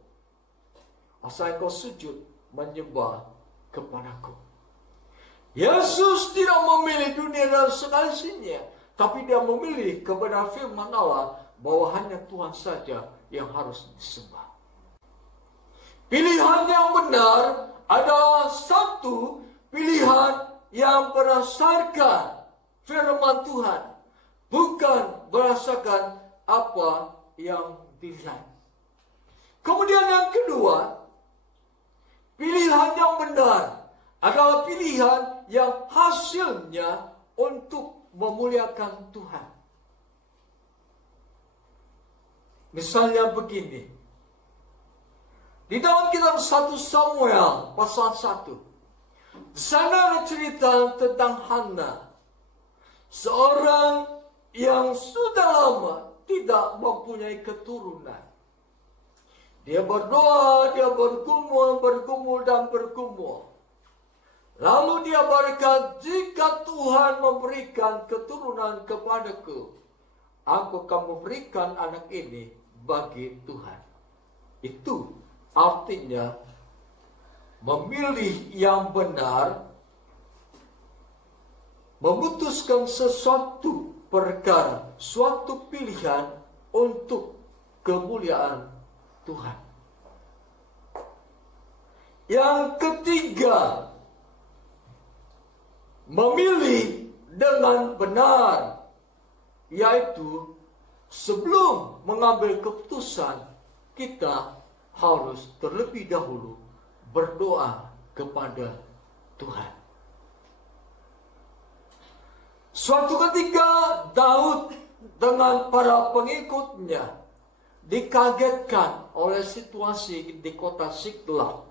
Asal kau sujud menyembah kepadaku. Yesus tidak memilih dunia dan segala sesuatu, tapi dia memilih kebenaran firman Allah bahwa hanya Tuhan saja yang harus disembah. Pilihan yang benar adalah satu pilihan yang berdasarkan firman Tuhan, bukan berdasarkan apa yang dilihat. Kemudian yang kedua, pilihan yang benar adalah pilihan yang hasilnya untuk memuliakan Tuhan. Misalnya begini. Di dalam kitab 1 Samuel pasal 1. Di sana ada cerita tentang Hana. Seorang yang sudah lama tidak mempunyai keturunan. Dia berdoa, dia bergumul dan bergumul. Lalu dia berkata, jika Tuhan memberikan keturunan kepadaku, aku akan memberikan anak ini bagi Tuhan. Itu artinya memilih yang benar, memutuskan sesuatu perkara, suatu pilihan untuk kemuliaan Tuhan. Yang ketiga, memilih dengan benar, yaitu sebelum mengambil keputusan, kita harus terlebih dahulu berdoa kepada Tuhan. Suatu ketika Daud dengan para pengikutnya dikagetkan oleh situasi di kota Siklag,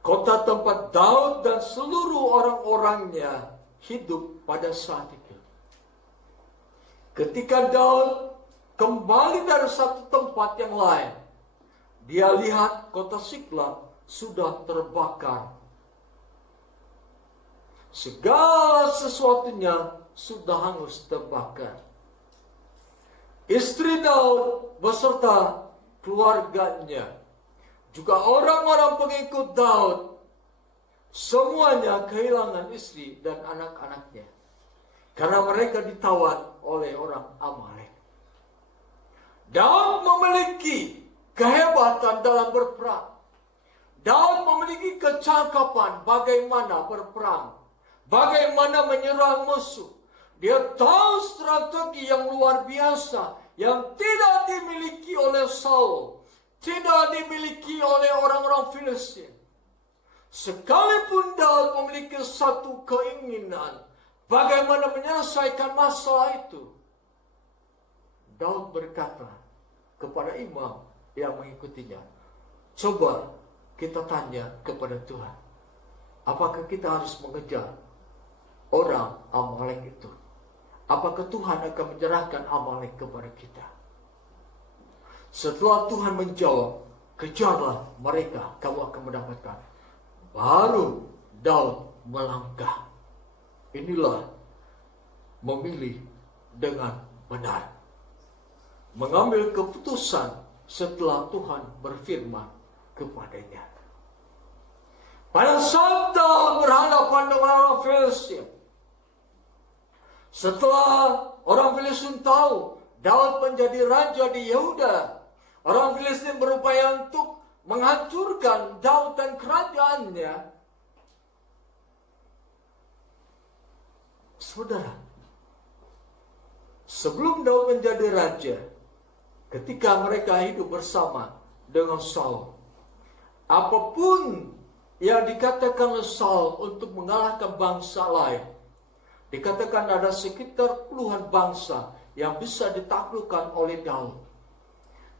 kota tempat Daud dan seluruh orang-orangnya hidup pada saat itu. Ketika Daud kembali dari satu tempat yang lain, dia lihat kota Siklag sudah terbakar. Segala sesuatunya sudah hangus terbakar. Istri Daud beserta keluarganya, juga orang-orang pengikut Daud, semuanya kehilangan istri dan anak-anaknya. Karena mereka ditawan oleh orang Amalek. Daud memiliki kehebatan dalam berperang. Daud memiliki kecakapan bagaimana berperang, bagaimana menyerang musuh. Dia tahu strategi yang luar biasa yang tidak dimiliki oleh Saul, tidak dimiliki oleh orang-orang Filistin. Sekalipun Daud memiliki satu keinginan bagaimana menyelesaikan masalah itu, Daud berkata kepada imam yang mengikutinya, coba kita tanya kepada Tuhan, apakah kita harus mengejar orang Amalek itu? Apakah Tuhan akan menyerahkan Amalek kepada kita? Setelah Tuhan menjawab, kejarlah mereka, kamu akan mendapatkan. Baru Daud melangkah. Inilah memilih dengan benar. Mengambil keputusan setelah Tuhan berfirman kepadanya. Pada saat Daud berhadapan dengan orang Filistin, setelah orang Filistin tahu Daud menjadi raja di Yehuda, orang Filistin berupaya untuk menghancurkan Daud dan kerajaannya. Saudara, sebelum Daud menjadi raja, ketika mereka hidup bersama dengan Saul, apapun yang dikatakan oleh Saul untuk mengalahkan bangsa lain, Dikatakan ada sekitar puluhan bangsa yang bisa ditaklukkan oleh Daud.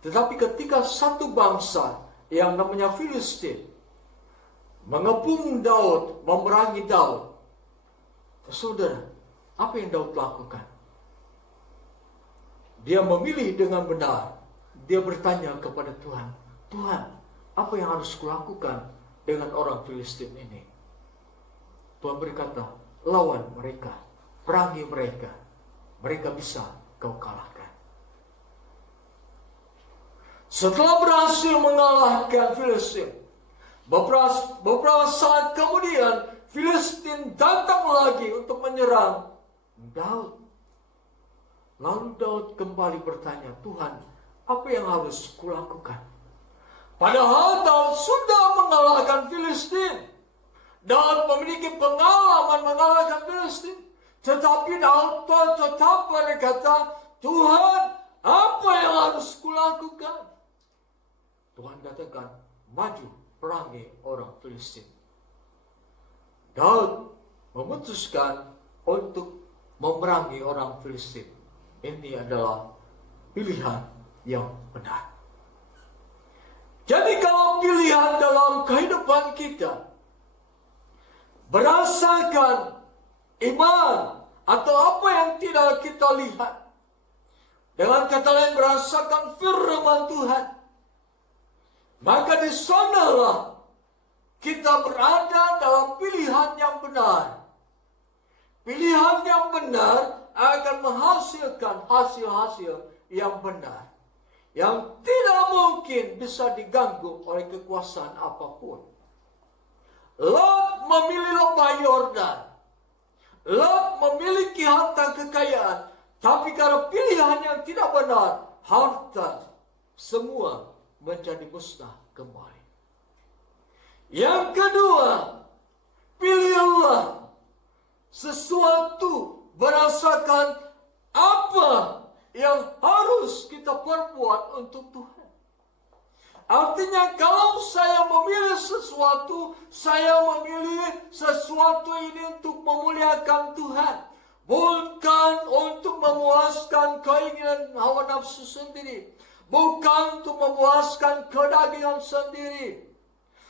Tetapi ketika satu bangsa yang namanya Filistin mengepung Daud, memerangi Daud, saudara, apa yang Daud lakukan? Dia memilih dengan benar. Dia bertanya kepada Tuhan, Tuhan, apa yang harus kulakukan dengan orang Filistin ini? Tuhan berkata, lawan mereka, perangi mereka, mereka bisa kau kalahkan. Setelah berhasil mengalahkan Filistin, beberapa saat kemudian Filistin datang lagi untuk menyerang Daud. Lalu Daud kembali bertanya, Tuhan, apa yang harus kulakukan? Padahal Daud sudah mengalahkan Filistin. Daud memiliki pengalaman mengalahkan Filistin. Tetapi Daud tetap berkata, Tuhan, apa yang harus kulakukan? Tuhan katakan, maju perangi orang Filistin. Daud memutuskan untuk memerangi orang Filistin. Ini adalah pilihan yang benar. Jadi kalau pilihan dalam kehidupan kita berdasarkan iman atau apa yang tidak kita lihat, dengan kata lain berdasarkan firman Tuhan, maka di sanalah kita berada dalam pilihan yang benar. Pilihan yang benar akan menghasilkan hasil-hasil yang benar, yang tidak mungkin bisa diganggu oleh kekuasaan apapun. Lot memilih lembah Yordan. Lot memiliki harta kekayaan, tapi karena pilihan yang tidak benar, harta semua menjadi musnah kembali. Yang kedua, pilihlah sesuatu berdasarkan apa yang harus kita perbuat untuk Tuhan. Artinya kalau saya memilih sesuatu, saya memilih sesuatu ini untuk memuliakan Tuhan. Bukan untuk memuaskan keinginan hawa nafsu sendiri. Bukan untuk memuaskan kedagingan sendiri.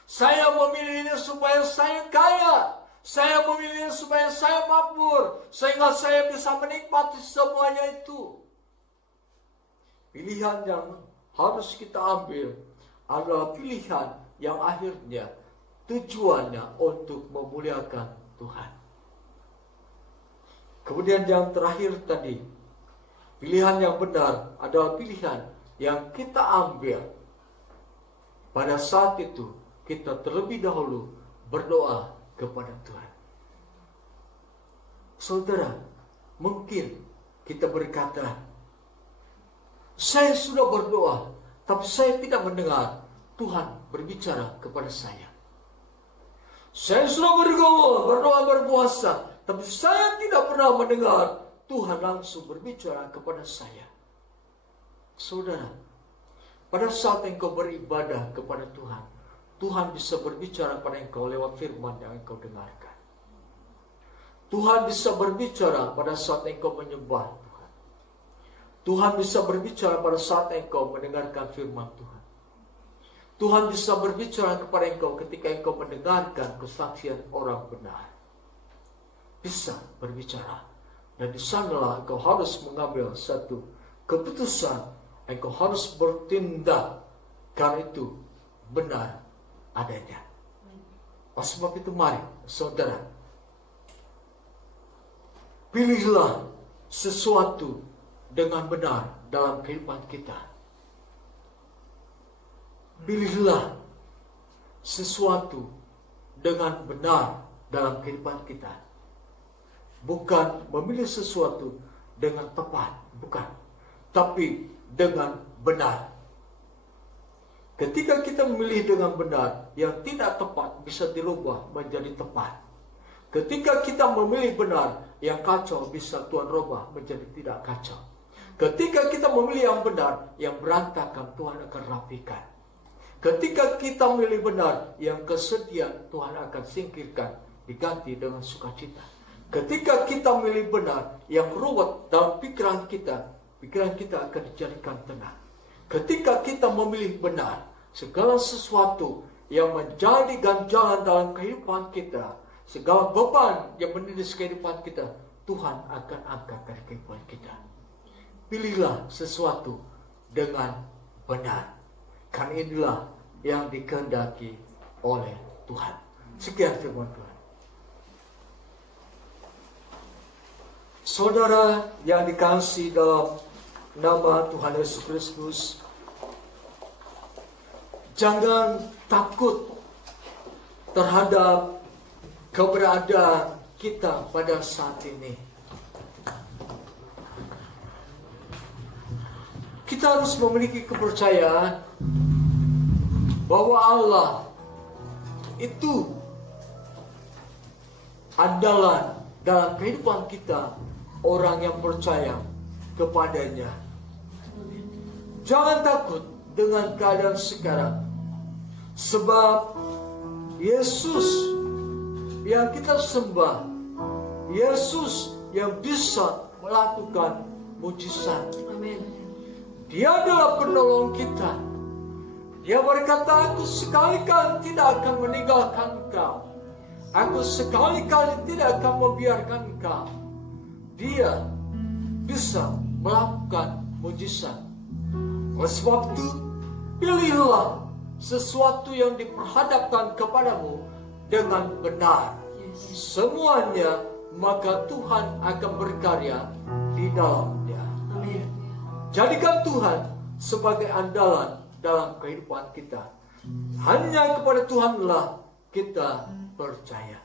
Saya memilih ini supaya saya kaya. Saya memilih supaya saya makmur, sehingga saya bisa menikmati semuanya itu. Pilihan yang harus kita ambil adalah pilihan yang akhirnya tujuannya untuk memuliakan Tuhan. Kemudian yang terakhir tadi, pilihan yang benar adalah pilihan yang kita ambil pada saat itu kita terlebih dahulu berdoa kepada Tuhan. Saudara, mungkin kita berkata, saya sudah berdoa, tapi saya tidak mendengar Tuhan berbicara kepada saya. Saya sudah berdoa, berpuasa, tapi saya tidak pernah mendengar Tuhan langsung berbicara kepada saya. Saudara, pada saat engkau beribadah kepada Tuhan, Tuhan bisa berbicara pada engkau lewat firman yang engkau dengarkan. Tuhan bisa berbicara pada saat engkau menyembah Tuhan. Tuhan bisa berbicara pada saat engkau mendengarkan firman Tuhan. Tuhan bisa berbicara kepada engkau ketika engkau mendengarkan kesaksian orang benar. Bisa berbicara. Dan di sanalah engkau harus mengambil satu keputusan. Engkau harus bertindak. Karena itu benar adanya. Oleh sebab itu mari, saudara, pilihlah sesuatu dengan benar dalam kehidupan kita. Pilihlah sesuatu dengan benar dalam kehidupan kita. Bukan memilih sesuatu dengan tepat, bukan. Tapi dengan benar. Ketika kita memilih dengan benar, yang tidak tepat bisa dirubah menjadi tepat. Ketika kita memilih benar, yang kacau bisa Tuhan rubah menjadi tidak kacau. Ketika kita memilih yang benar, yang berantakan Tuhan akan rapikan. Ketika kita memilih benar, yang kesedihan Tuhan akan singkirkan, diganti dengan sukacita. Ketika kita milih benar, yang ruwet dalam pikiran kita akan dijadikan tenang. Ketika kita memilih benar, segala sesuatu yang menjadi ganjalan dalam kehidupan kita, segala beban yang menindis kehidupan kita, Tuhan akan angkat dari kehidupan kita. Pilihlah sesuatu dengan benar. Karena inilah yang dikehendaki oleh Tuhan. Sekian firman Tuhan. Saudara yang dikasihi dalam nama Tuhan Yesus Kristus, jangan takut terhadap keberadaan kita pada saat ini. Kita harus memiliki kepercayaan bahwa Allah itu andalan dalam kehidupan kita, orang yang percaya kepadanya. Jangan takut dengan keadaan sekarang, sebab Yesus yang kita sembah, Yesus yang bisa melakukan mujizat. Amin. Dia adalah penolong kita. Dia berkata, aku sekali-kali tidak akan meninggalkan engkau. Aku sekali-kali tidak akan membiarkan engkau. Dia bisa melakukan mujizat. Oleh sebab itu, pilihlah sesuatu yang diperhadapkan kepadamu dengan benar. Semuanya, maka Tuhan akan berkarya di dalamnya. Amin. Jadikan Tuhan sebagai andalan dalam kehidupan kita. Hanya kepada Tuhanlah kita percaya.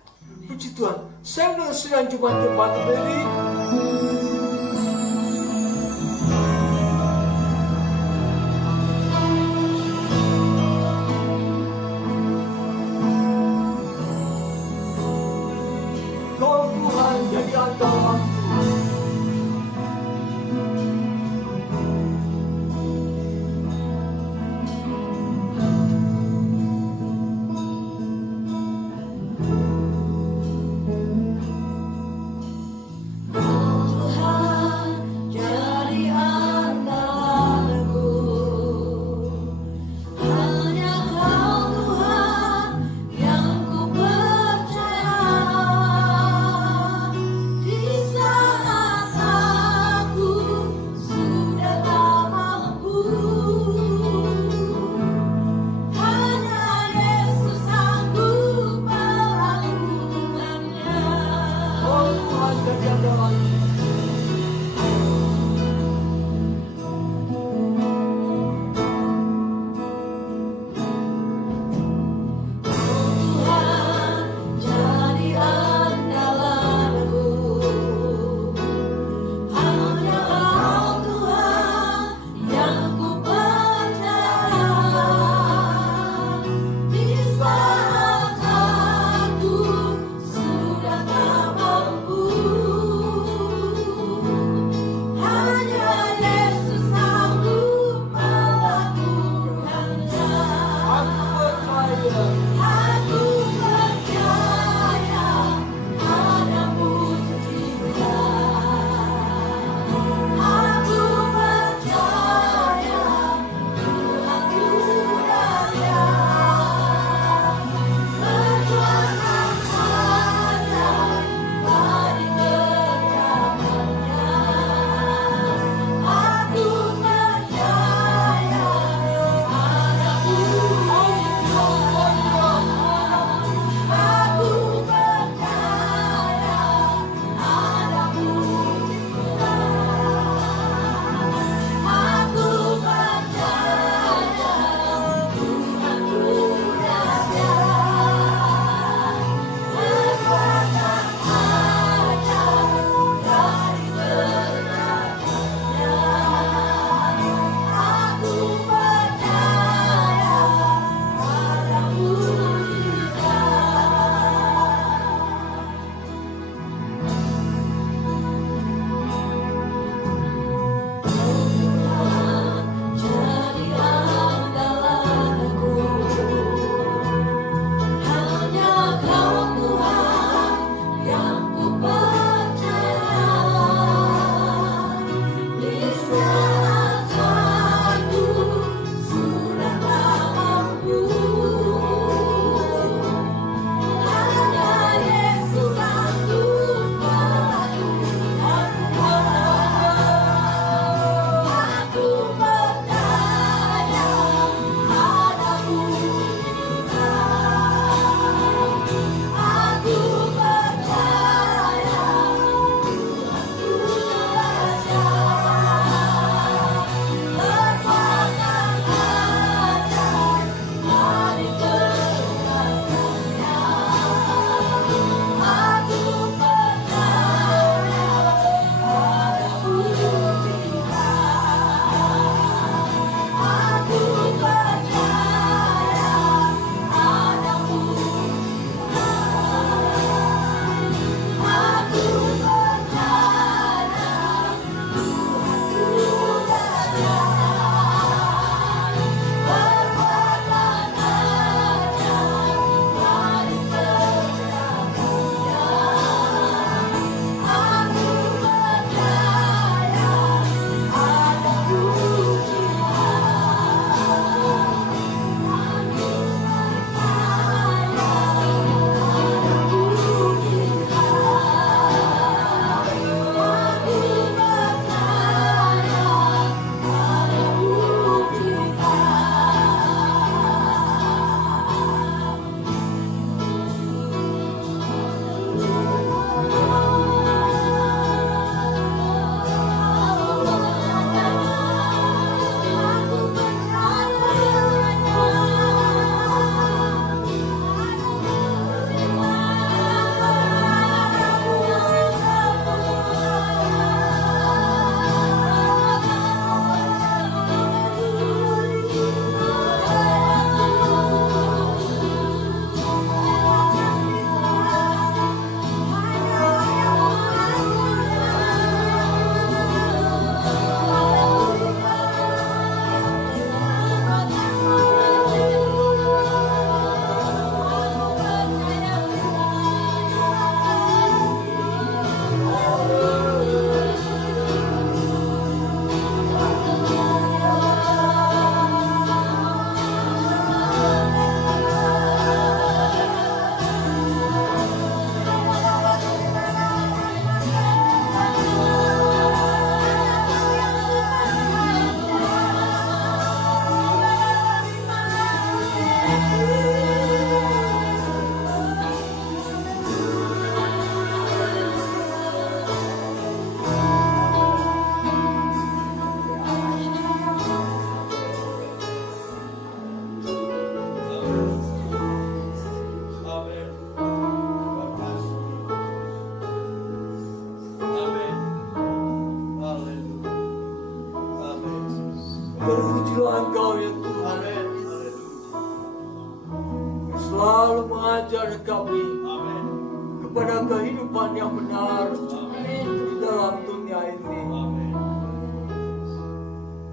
Puji Tuhan. Saya dengan sedang jemaat berdiri. Kau Tuhan jadi andalanku. Tuhan Terpujilah Engkau ya Tuhan, selalu mengajar kami kepada kehidupan yang benar di dalam dunia ini.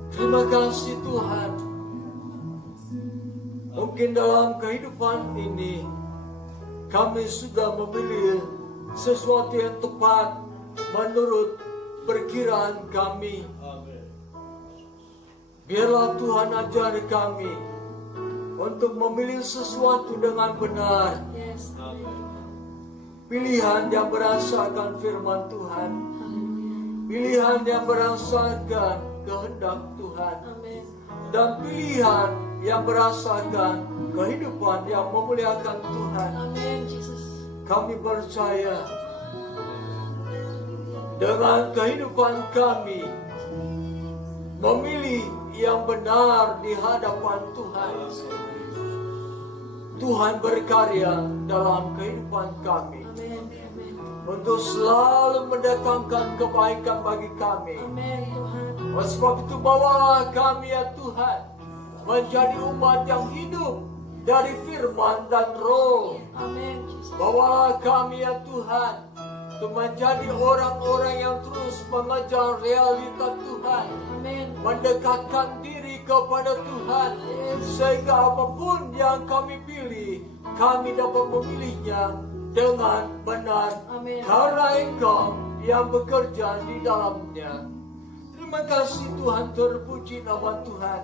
Terima kasih Tuhan. Mungkin dalam kehidupan ini kami sudah memilih sesuatu yang tepat menurut perkiraan kami. Biarlah Tuhan ajari kami untuk memilih sesuatu dengan benar. Pilihan yang berdasarkan firman Tuhan, pilihan yang berdasarkan kehendak Tuhan, dan pilihan yang berdasarkan kehidupan yang memuliakan Tuhan. Kami percaya dengan kehidupan kami memilih yang benar di hadapan Tuhan. Tuhan berkarya dalam kehidupan kami untuk selalu mendatangkan kebaikan bagi kami. Oleh sebab itu bawalah kami ya Tuhan menjadi umat yang hidup dari firman dan roh. Bawalah kami ya Tuhan untuk menjadi orang-orang yang terus mengejar realita Tuhan, mendekatkan diri kepada Tuhan, sehingga apapun yang kami pilih, kami dapat memilihnya dengan benar, karena Engkau yang bekerja di dalamnya. Terima kasih Tuhan, terpuji nama Tuhan.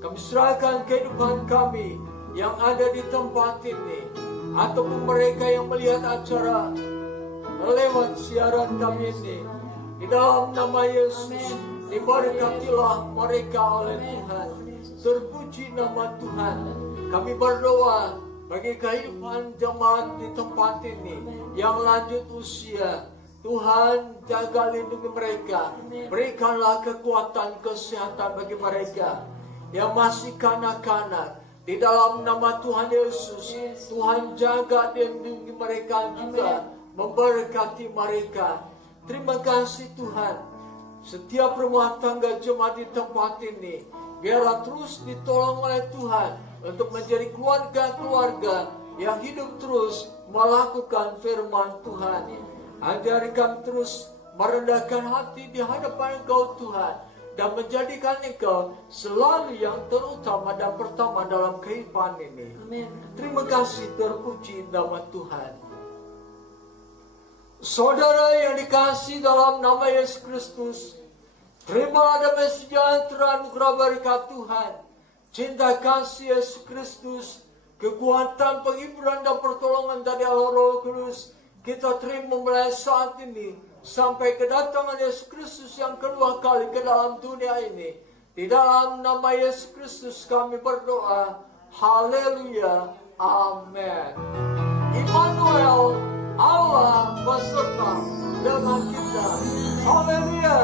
Kami serahkan kehidupan kami yang ada di tempat ini, ataupun mereka yang melihat acara lewat siaran kami ini. Di dalam nama Yesus, diberkatilah mereka oleh Tuhan. Terpuji nama Tuhan. Kami berdoa bagi kehidupan jemaat di tempat ini yang lanjut usia. Tuhan, jaga lindungi mereka. Berikanlah kekuatan kesehatan bagi mereka yang masih kanak-kanak. Di dalam nama Tuhan Yesus, Tuhan jaga lindungi mereka juga, memberkati mereka. Terima kasih Tuhan. Setiap rumah tangga jemaat di tempat ini, biarlah terus ditolong oleh Tuhan untuk menjadi keluarga-keluarga yang hidup terus melakukan firman Tuhan. Ajari kami terus merendahkan hati di hadapan Engkau Tuhan, dan menjadikan Engkau selalu yang terutama dan pertama dalam kehidupan ini. Amin. Terima kasih, terpuji nama Tuhan. Saudara yang dikasihi dalam nama Yesus Kristus, terima damai sejahtera anugerah berkat Tuhan, cinta kasih Yesus Kristus, kekuatan penghiburan dan pertolongan dari Allah Roh Kudus kita terima mulai saat ini sampai kedatangan Yesus Kristus yang kedua kali ke dalam dunia ini. Di dalam nama Yesus Kristus kami berdoa. Haleluya. Amin. Immanuel, Allah beserta dengan kita. Haleluya.